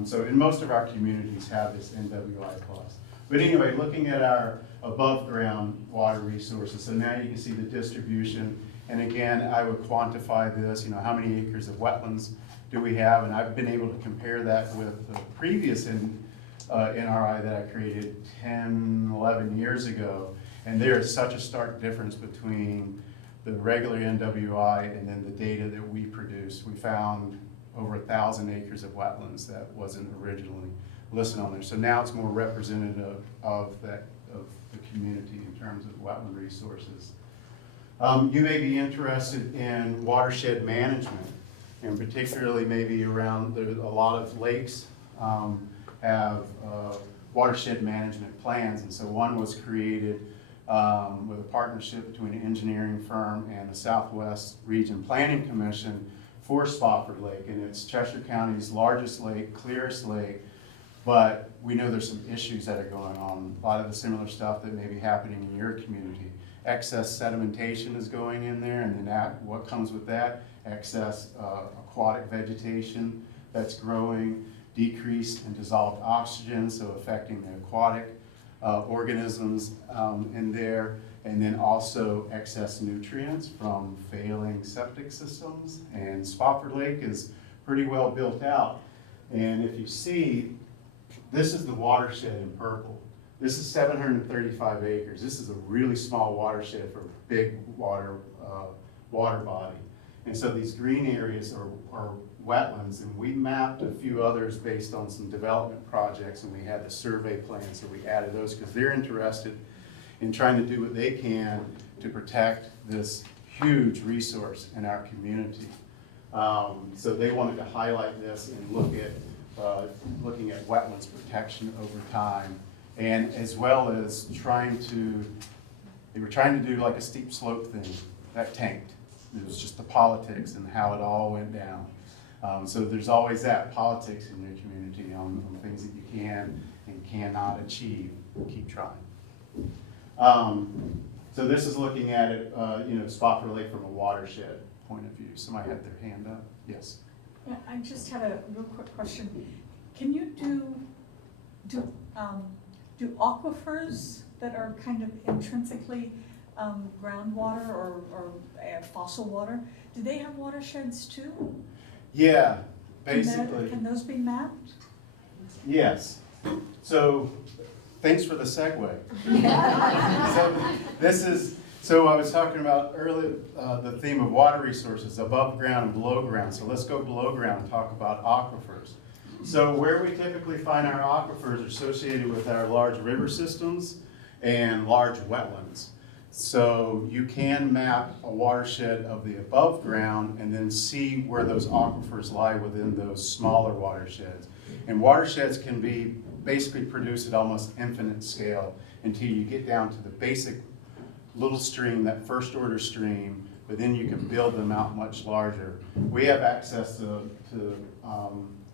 So in most of our communities have this NWI plus. But anyway, looking at our above ground water resources, so now you can see the distribution. And again, I would quantify this, you know, how many acres of wetlands do we have? And I've been able to compare that with the previous NRI that I created 10, 11 years ago. And there is such a stark difference between the regular NWI and then the data that we produced. We found over 1,000 acres of wetlands that wasn't originally listed on there. So now it's more representative of the community in terms of wetland resources. You may be interested in watershed management, and particularly maybe around, a lot of lakes have watershed management plans, and so one was created with a partnership between an engineering firm and the Southwest Region Planning Commission for Spofford Lake, and it's Cheshire County's largest lake, clearest lake, but we know there's some issues that are going on, a lot of the similar stuff that may be happening in your community. Excess sedimentation is going in there, and then what comes with that? Excess aquatic vegetation that's growing, decreased and dissolved oxygen, so affecting the aquatic organisms in there, and then also excess nutrients from failing septic systems. And Spofford Lake is pretty well built out. And if you see, this is the watershed in purple. This is 735 acres. This is a really small watershed for a big water body. And so these green areas are wetlands, and we mapped a few others based on some development projects, and we had the survey plan, so we added those because they're interested in trying to do what they can to protect this huge resource in our community. So they wanted to highlight this and looking at wetlands protection over time, and as well as they were trying to do like a steep slope thing that tanked. It was just the politics and how it all went down. So there's always that politics in your community on things that you can and cannot achieve. Keep trying. So this is looking at it, Spofford Lake from a watershed point of view. Somebody had their hand up? Yes. Yeah, I just had a real quick question. Can you do aquifers that are kind of intrinsically groundwater or fossil water, do they have watersheds too? Yeah, basically. Can those be mapped? Yes. So thanks for the segue. So I was talking about earlier the theme of water resources, above ground and below ground. So let's go below ground and talk about aquifers. So where we typically find our aquifers are associated with our large river systems and large wetlands. So you can map a watershed of the above ground and then see where those aquifers lie within those smaller watersheds. And watersheds can be basically produced at almost infinite scale until you get down to the basic little stream, that first order stream, but then you can build them out much larger. We have access to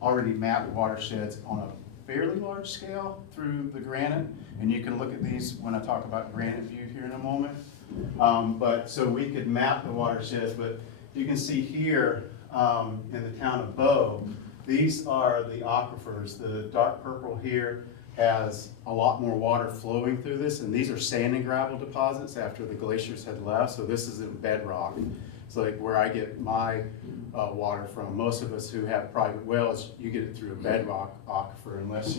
already mapped watersheds on a fairly large scale through the granite, and you can look at these when I talk about Granite View here in a moment. But so we could map the watersheds, but you can see here in the town of Bow, these are the aquifers. The dark purple here has a lot more water flowing through this, and these are sand and gravel deposits after the glaciers had left, so this isn't bedrock. It's like where I get my water from. Most of us who have private wells, you get it through a bedrock aquifer unless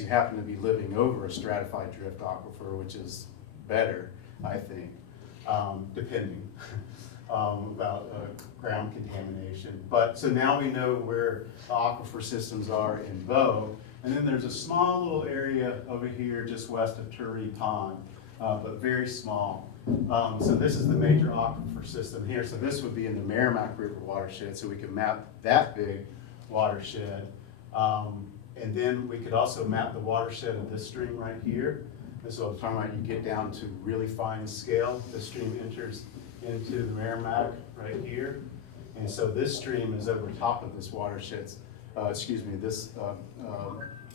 you happen to be living over a stratified drift aquifer, which is better, I think, depending about ground contamination. But so now we know where the aquifer systems are in Bow. And then there's a small little area over here just west of Turee Pond, but very small. So this is the major aquifer system here. So this would be in the Merrimack River watershed, so we can map that big watershed. And then we could also map the watershed of this stream right here. And so I'm talking about you get down to really fine scale. This stream enters into the Merrimack right here. And so this stream is over top of this watershed, this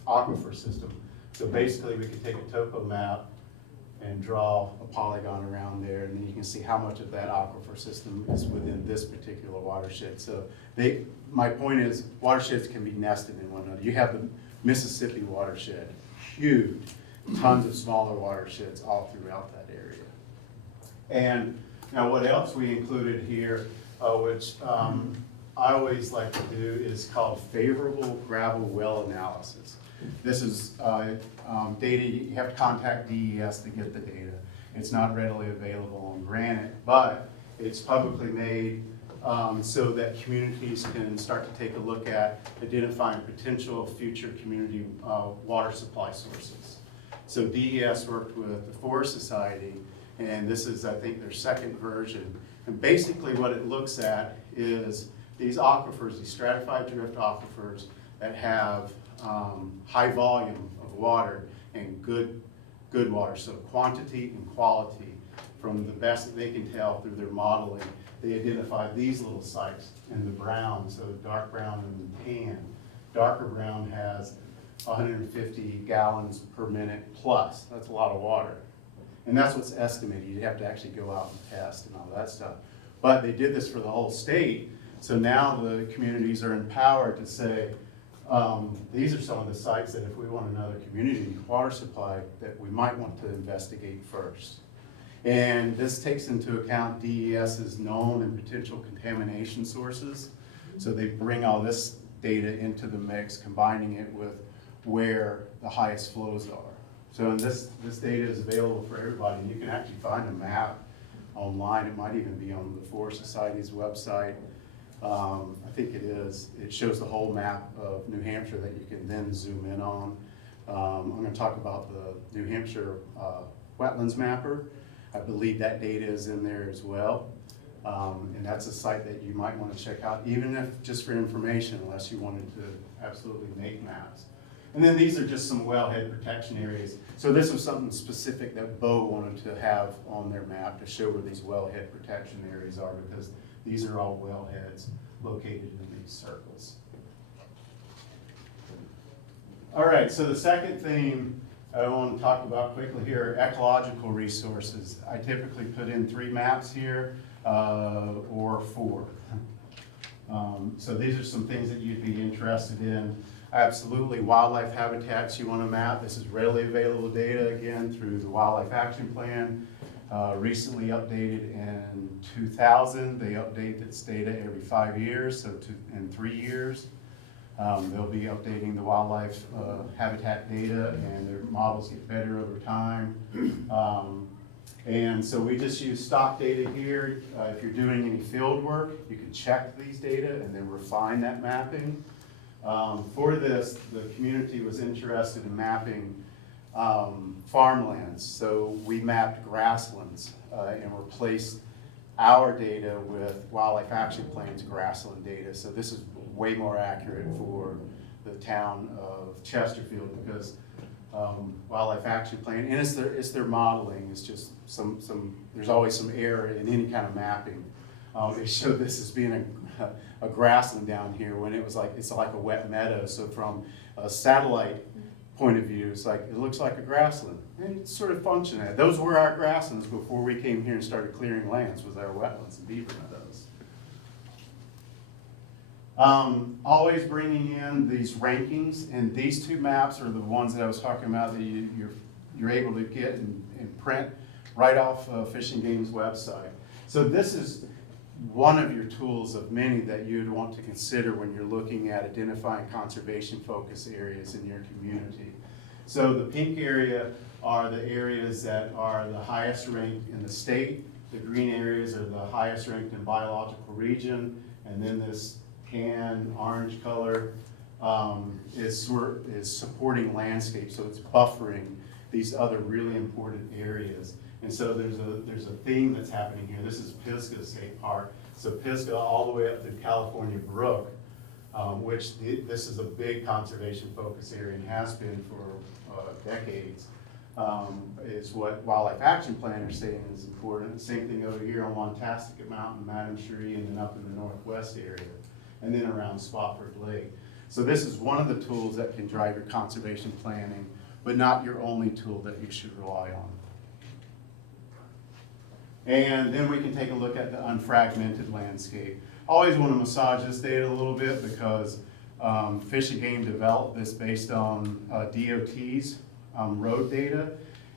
aquifer system. So basically we could take a topo map and draw a polygon around there, and then you can see how much of that aquifer system is within this particular watershed. So my point is, watersheds can be nested in one another. You have the Mississippi watershed, huge, tons of smaller watersheds all throughout that area. And now what else we included here, which I always like to do, is called favorable gravel well analysis. This is data, you have to contact DES to get the data. It's not readily available on Granite, but it's publicly made so that communities can start to take a look at identifying potential future community water supply sources. So DES worked with the Forest Society, and this is, I think, their second version. And basically what it looks at is these aquifers, these stratified drift aquifers that have high volume of water and good water, so quantity and quality. From the best that they can tell through their modeling, they identify these little sites in the brown, so dark brown and tan. Darker brown has 150 gallons per minute plus. That's a lot of water. And that's what's estimated. You'd have to actually go out and test and all that stuff. But they did this for the whole state, so now the communities are empowered to say, these are some of the sites that if we want another community water supply that we might want to investigate first. And this takes into account DES's known and potential contamination sources. So they bring all this data into the mix, combining it with where the highest flows are. So this data is available for everybody. You can actually find a map online. It might even be on the Forest Society's website. I think it is. It shows the whole map of New Hampshire that you can then zoom in on. I'm going to talk about the New Hampshire Wetlands Mapper. I believe that data is in there as well. And that's a site that you might want to check out, even if just for information, unless you wanted to absolutely make maps. And then these are just some wellhead protection areas. So this was something specific that Bow wanted to have on their map to show where these wellhead protection areas are, because these are all wellheads located in these circles. All right, so the second thing I want to talk about quickly here are ecological resources. I typically put in 3 maps here, or 4. So these are some things that you'd be interested in. Absolutely, wildlife habitats you want to map. This is readily available data, again, through the Wildlife Action Plan. Recently updated in 2000. They update this data every 5 years, so in 3 years. They'll be updating the wildlife habitat data, and their models get better over time. And so we just use stock data here. If you're doing any field work, you can check these data and then refine that mapping. For this, the community was interested in mapping farmlands. So we mapped grasslands and replaced our data with Wildlife Action Plan's grassland data. So this is way more accurate for the town of Chesterfield, because Wildlife Action Plan, and it's their modeling, it's just there's always some error in any kind of mapping. They showed this as being a grassland down here when it's like a wet meadow. So from a satellite point of view, it looks like a grassland. And it's sort of functioning. Those were our grasslands before we came here and started clearing lands, was our wetlands and beaver meadows. Always bringing in these rankings, and these two maps are the ones that I was talking about that you're able to get and print right off Fish and Game's website. So this is one of your tools of many that you'd want to consider when you're looking at identifying conservation focus areas in your community. So the pink area are the areas that are the highest ranked in the state. The green areas are the highest ranked in biological region, and then this tan orange color is supporting landscape, so it's buffering these other really important areas. And so there's a theme that's happening here. This is Pisgah State Park. So Pisgah all the way up to California Brook, which this is a big conservation focus area and has been for decades, is what Wildlife Action Plan are saying is important. Same thing over here on Wantastic Mountain, Madam Cherie, and then up in the northwest area, and then around Spofford Lake. So this is one of the tools that can drive your conservation planning, but not your only tool that you should rely on. And then we can take a look at the unfragmented landscape. Always want to massage this data a little bit because Fish and Game developed this based on DOT's road data,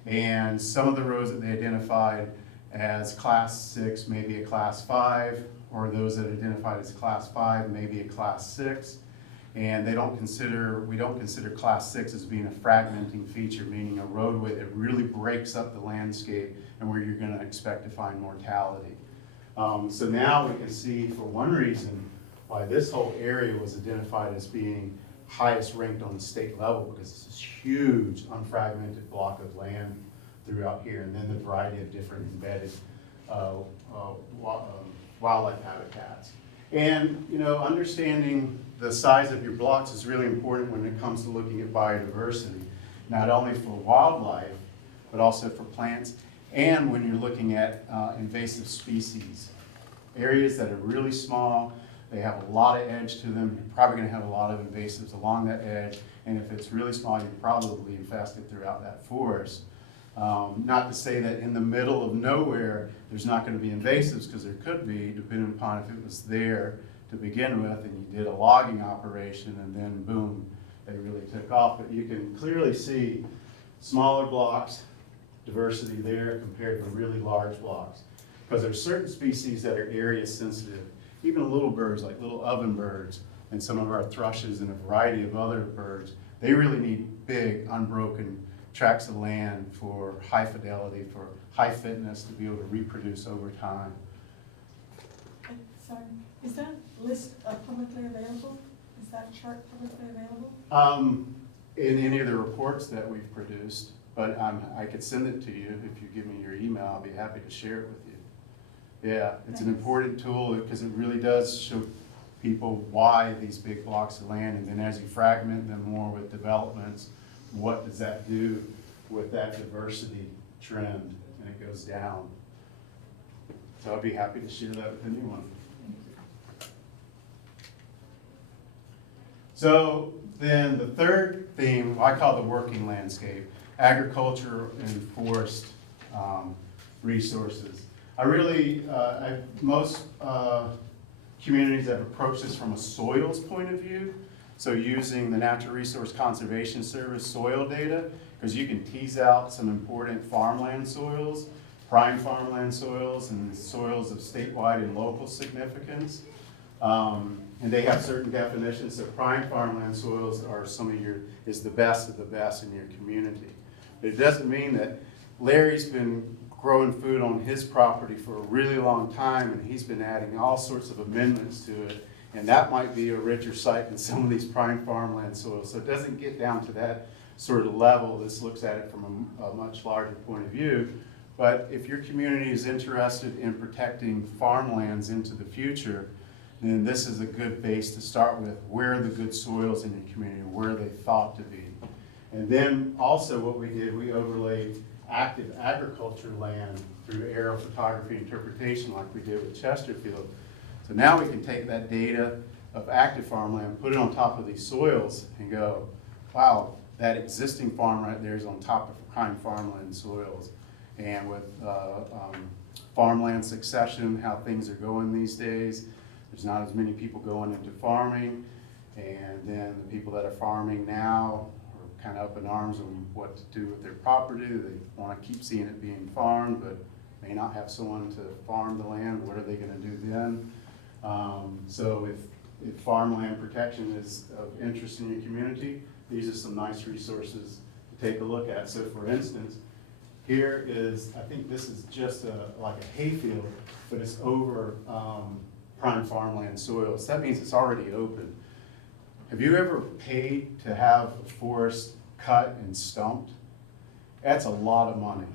and some of the roads that they identified as class 6, maybe a class 5, or those that identified as class 5, maybe a class 6. And we don't consider class 6 as being a fragmenting feature, meaning a roadway that really breaks up the landscape and where you're going to expect to find mortality. So now we can see, for one reason, why this whole area was identified as being highest ranked on the state level, because it's this huge unfragmented block of land throughout here, and then the variety of different embedded wildlife habitats. And understanding the size of your blocks is really important when it comes to looking at biodiversity, not only for wildlife, but also for plants, and when you're looking at invasive species. Areas that are really small, they have a lot of edge to them, you're probably going to have a lot of invasives along that edge, and if it's really small, you're probably infested throughout that forest. Not to say that in the middle of nowhere, there's not going to be invasives, because there could be, depending upon if it was there to begin with, and you did a logging operation, and then boom, they really took off. But you can clearly see smaller blocks, diversity there compared to really large blocks. Because there's certain species that are area sensitive. Even little birds like little ovenbirds and some of our thrushes and a variety of other birds, they really need big, unbroken tracts of land for high fidelity, for high fitness to be able to reproduce over time. Sorry, is that list publicly available? Is that chart publicly available? In any of the reports that we've produced, but I could send it to you if you give me your email. I'll be happy to share it with you. Yeah, it's an important tool because it really does show people why these big blocks of land, and then as you fragment them more with developments, what does that do with that diversity trend, and it goes down. So I'd be happy to share that with anyone. So then the third theme, I call the working landscape, agriculture and forest resources. Most communities have approached this from a soils point of view. So using the Natural Resource Conservation Service soil data, because you can tease out some important farmland soils, prime farmland soils, and soils of statewide and local significance. And they have certain definitions. So prime farmland soils are is the best of the best in your community. But it doesn't mean that Larry's been growing food on his property for a really long time, and he's been adding all sorts of amendments to it, and that might be a richer site than some of these prime farmland soils. So it doesn't get down to that sort of level. This looks at it from a much larger point of view. But if your community is interested in protecting farmlands into the future, then this is a good base to start with. Where are the good soils in your community? Where are they thought to be? And then also what we did, we overlaid active agriculture land through aerial photography interpretation like we did with Chesterfield. So now we can take that data of active farmland, put it on top of these soils and go, wow, that existing farm right there is on top of prime farmland soils. And with farmland succession, how things are going these days, There's not as many people going into farming, and then the people that are farming now are kind of up in arms on what to do with their property. They want to keep seeing it being farmed, but may not have someone to farm the land. What are they going to do then? So if farmland protection is of interest in your community, these are some nice resources to take a look at. So for instance, here is, I think this is just like a hayfield, but it's over prime farmland soil. So that means it's already open. Have you ever paid to have a forest cut and stumped? That's a lot of money.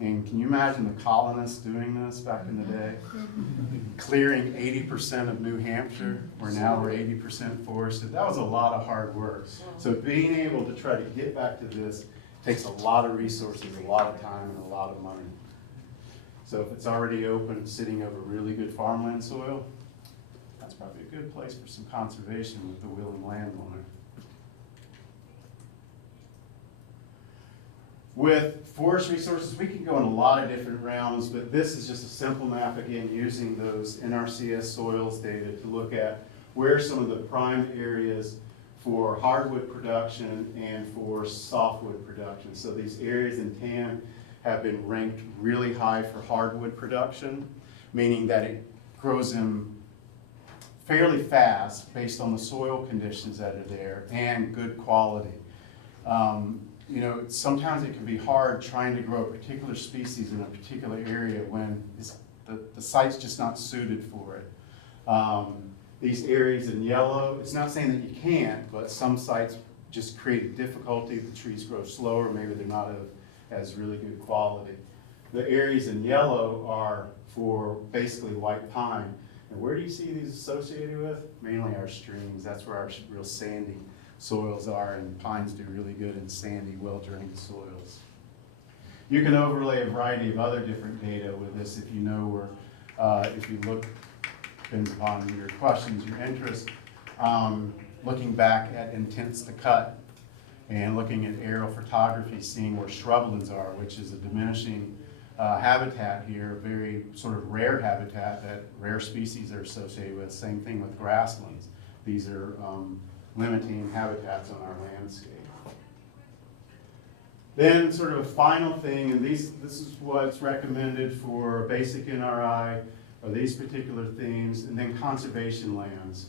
And can you imagine the colonists doing this back in the day? Clearing 80% of New Hampshire, where now we're 80% forested. That was a lot of hard work. So being able to try to get back to this takes a lot of resources, a lot of time, and a lot of money. So if it's already open, sitting over really good farmland soil, that's probably a good place for some conservation with the willing landowner. With forest resources, we can go in a lot of different realms, but this is just a simple map, again, using those NRCS soils data to look at where some of the prime areas for hardwood production and for softwood production. So these areas in tan have been ranked really high for hardwood production, meaning that it grows them fairly fast based on the soil conditions that are there and good quality. You know, sometimes it can be hard trying to grow a particular species in a particular area when the site's just not suited for it. These areas in yellow, it's not saying that you can't, but some sites just create a difficulty. The trees grow slower, maybe they're not as really good quality. The areas in yellow are for basically white pine. And where do you see these associated with? Mainly our streams. That's where our real sandy soils are, and pines do really good in sandy, well-drained soils. You can overlay a variety of other different data with this if you know where, if you look, depends upon your questions, your interest, looking back at intents to cut and looking at aerial photography, seeing where shrublands are, which is a diminishing habitat here, a very sort of rare habitat that rare species are associated with. Same thing with grasslands. These are limiting habitats on our landscape. Then sort of a final thing, and this is what's recommended for basic NRI, are these particular themes, and then conservation lands.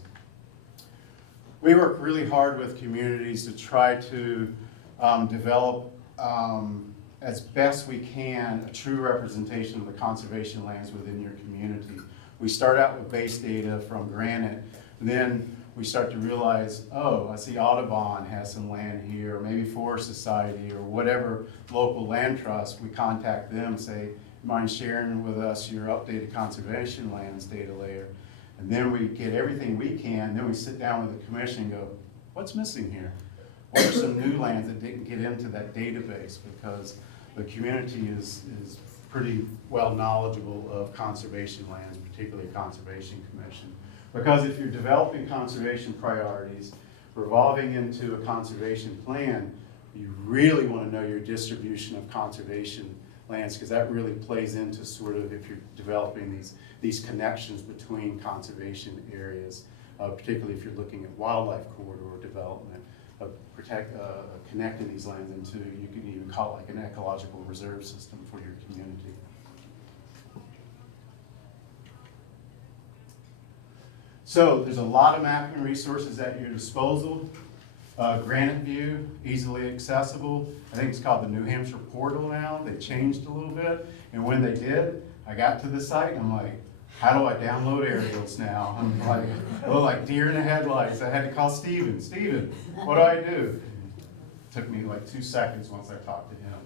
We work really hard with communities to try to develop as best we can a true representation of the conservation lands within your community. We start out with base data from Granite, and then we start to realize, oh, I see Audubon has some land here, or maybe Forest Society, or whatever local land trust. We contact them, say, mind sharing with us your updated conservation lands data layer? And then we get everything we can, then we sit down with the commission and go, what's missing here? What are some new lands that didn't get into that database? Because the community is pretty well knowledgeable of conservation lands, particularly Conservation Commission. Because if you're developing conservation priorities, revolving into a conservation plan, you really want to know your distribution of conservation lands, because that really plays into sort of if you're developing these connections between conservation areas, particularly if you're looking at wildlife corridor development, connecting these lands into, you can even call it like an ecological reserve system for your community. So there's a lot of mapping resources at your disposal. Granite View, easily accessible. I think it's called the New Hampshire Portal now. They changed a little bit. And when they did, I got to the site and I'm like, how do I download aerials now? I'm like, oh, like deer in the headlights. I had to call Steven. Steven, what do I do? It took me like 2 seconds once I talked to him.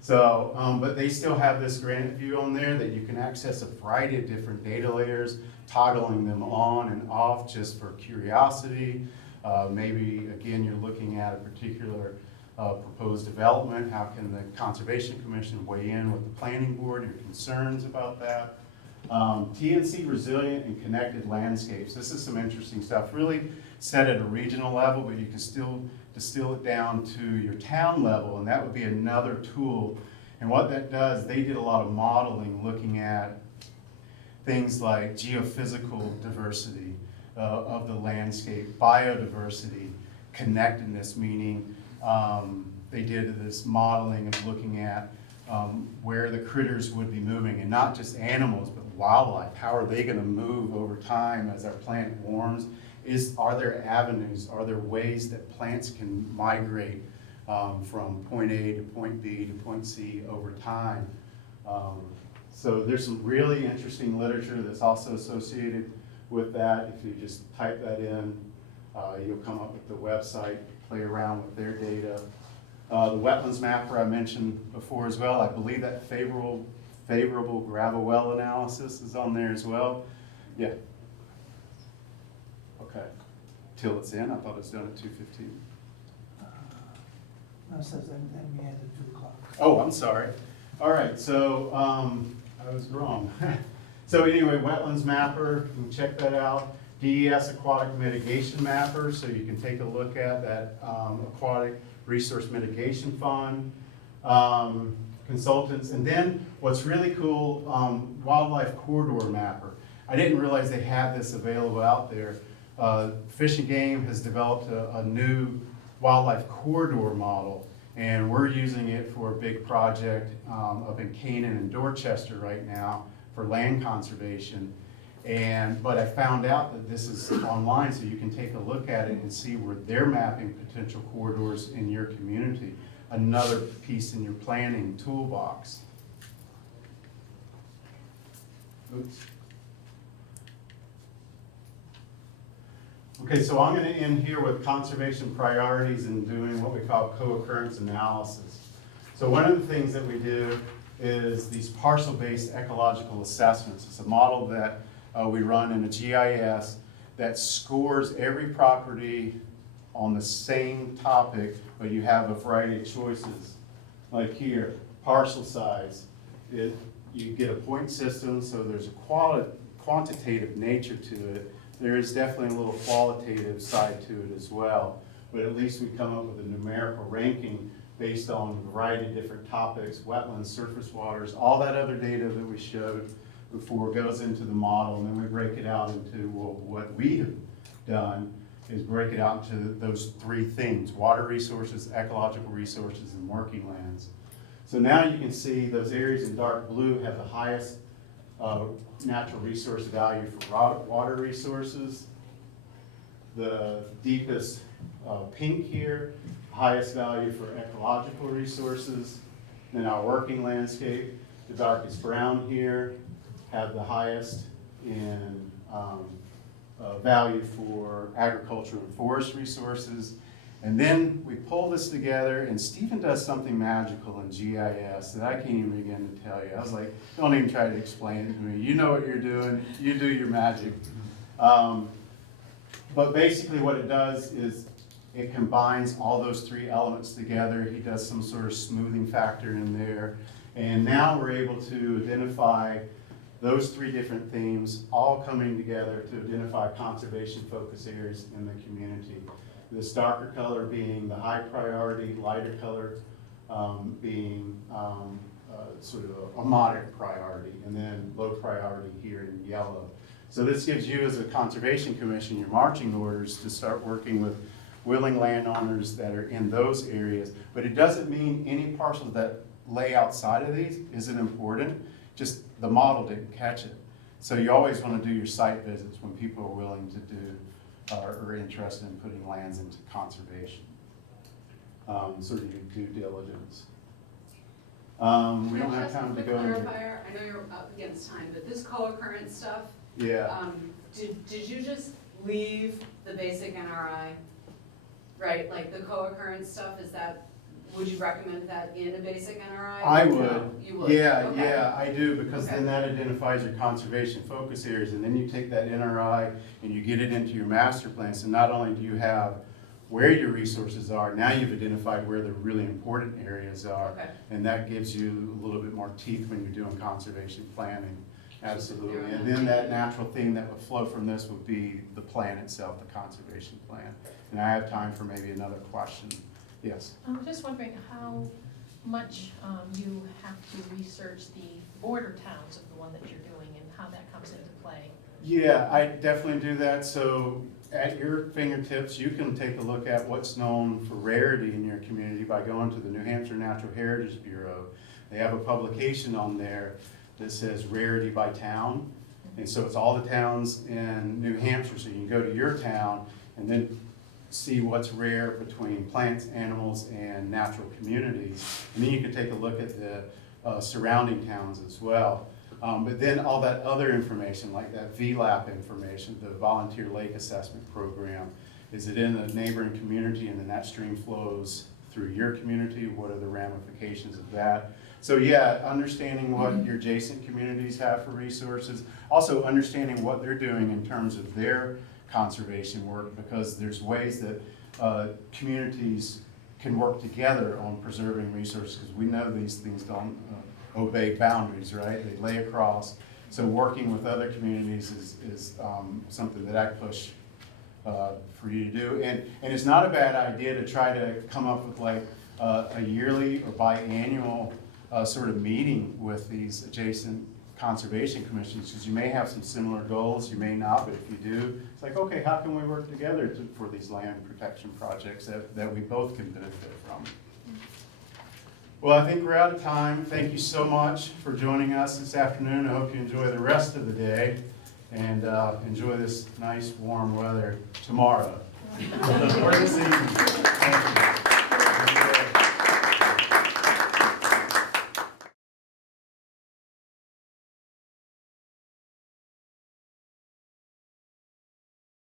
So, but they still have this Granite View on there that you can access a variety of different data layers, toggling them on and off just for curiosity. Maybe, again, you're looking at a particular proposed development. How can the Conservation Commission weigh in with the Planning Board, your concerns about that? TNC resilient and connected landscapes. This is some interesting stuff. Really set at a regional level, but you can still distill it down to your town level, and that would be another tool. And what that does, they did a lot of modeling looking at things like geophysical diversity of the landscape, biodiversity, connectedness, meaning they did this modeling of looking at where the critters would be moving, and not just animals, but wildlife. How are they gonna move over time as our planet warms? Are there avenues, are there ways that plants can migrate from point A to point B to point C over time? So there's some really interesting literature that's also associated with that. If you just type that in, you'll come up with the website, play around with their data. The wetlands mapper I mentioned before as well, I believe that favorable gravel well analysis is on there as well. Yeah. Okay. Till it's in, I thought it was done at 2:15. No, it says NHACC at 2 o'clock. Oh, I'm sorry. All right, so I was wrong. So anyway, wetlands mapper, you can check that out. DES aquatic mitigation mapper, so you can take a look at that aquatic resource mitigation fund. Consultants, and then what's really cool, wildlife corridor mapper. I didn't realize they had this available out there. Fish and Game has developed a new wildlife corridor model, and we're using it for a big project up in Canaan and Dorchester right now for land conservation. But I found out that this is online, so you can take a look at it and see where they're mapping potential corridors in your community. Another piece in your planning toolbox. Oops. Okay, so I'm going to end here with conservation priorities and doing what we call co-occurrence analysis. So one of the things that we do is these parcel-based ecological assessments. It's a model that we run in a GIS that scores every property on the same topic, but you have a variety of choices. Like here, parcel size. You get a point system, so there's a quantitative nature to it. There is definitely a little qualitative side to it as well, but at least we come up with a numerical ranking based on a variety of different topics, wetlands, surface waters, all that other data that we showed before goes into the model, and then we break it out into, well, what we have done is break it out into those three things: water resources, ecological resources, and working lands. So now you can see those areas in dark blue have the highest natural resource value for water resources. The deepest pink here, highest value for ecological resources. Then our working landscape, the darkest brown here, have the highest in value for agriculture and forest resources. And then we pull this together, and Stephen does something magical in GIS that I can't even begin to tell you. I was like, don't even try to explain it to me. You know what you're doing. You do your magic. But basically what it does is it combines all those three elements together. He does some sort of smoothing factor in there. And now we're able to identify those three different themes all coming together to identify conservation focus areas in the community. This darker color being the high priority, lighter color being sort of a moderate priority, and then low priority here in yellow. So this gives you as a Conservation Commission your marching orders to start working with willing landowners that are in those areas. But it doesn't mean any parcels that lay outside of these isn't important, just the model didn't catch it. So you always want to do your site visits when people are willing to do or interested in putting lands into conservation. Sort of your due diligence. We don't have time to go into. Clarifier, I know you're up against time, but this co-occurrence stuff, Yeah. did you just leave the basic NRI? Right, like the co-occurrence stuff, is that, would you recommend that in a basic NRI? I No, would. You would? Yeah, Okay. yeah, I do, because Okay. then that identifies your conservation focus areas, and then you take that NRI and you get it into your master plan. So not only do you have where your resources are, now you've identified where the really important areas are. Okay. And that gives you a little bit more teeth when you're doing conservation planning. Absolutely. Fair And enough. then that natural thing that would flow from this would be the plan itself, the conservation plan. And I have time for maybe another question. Yes? I'm just wondering how much you have to research the border towns of the one that you're doing and how that comes into play. Yeah, I definitely do that. So at your fingertips, you can take a look at what's known for rarity in your community by going to the New Hampshire Natural Heritage Bureau. They have a publication on there that says rarity by town. And so it's all the towns in New Hampshire, so you can go to your town and then see what's rare between plants, animals, and natural communities. And then you can take a look at the surrounding towns as well. But then all that other information, like that VLAP information, the Volunteer Lake Assessment Program, is it in a neighboring community and then that stream flows through your community? What are the ramifications of that? So yeah, understanding what your adjacent communities have for resources, also understanding what they're doing in terms of their conservation work, because there's ways that communities can work together on preserving resources, because we know these things don't obey boundaries, right? They lay across. So working with other communities is something that I push for you to do. And it's not a bad idea to try to come up with like a yearly or biannual sort of meeting with these adjacent conservation commissions, because you may have some similar goals, you may not, but if you do, it's like, okay, how can we work together for these land protection projects that we both can benefit from? Well, I think we're out of time. Thank you so much for joining us this afternoon. I hope you enjoy the rest of the day and enjoy this nice warm weather tomorrow or this evening.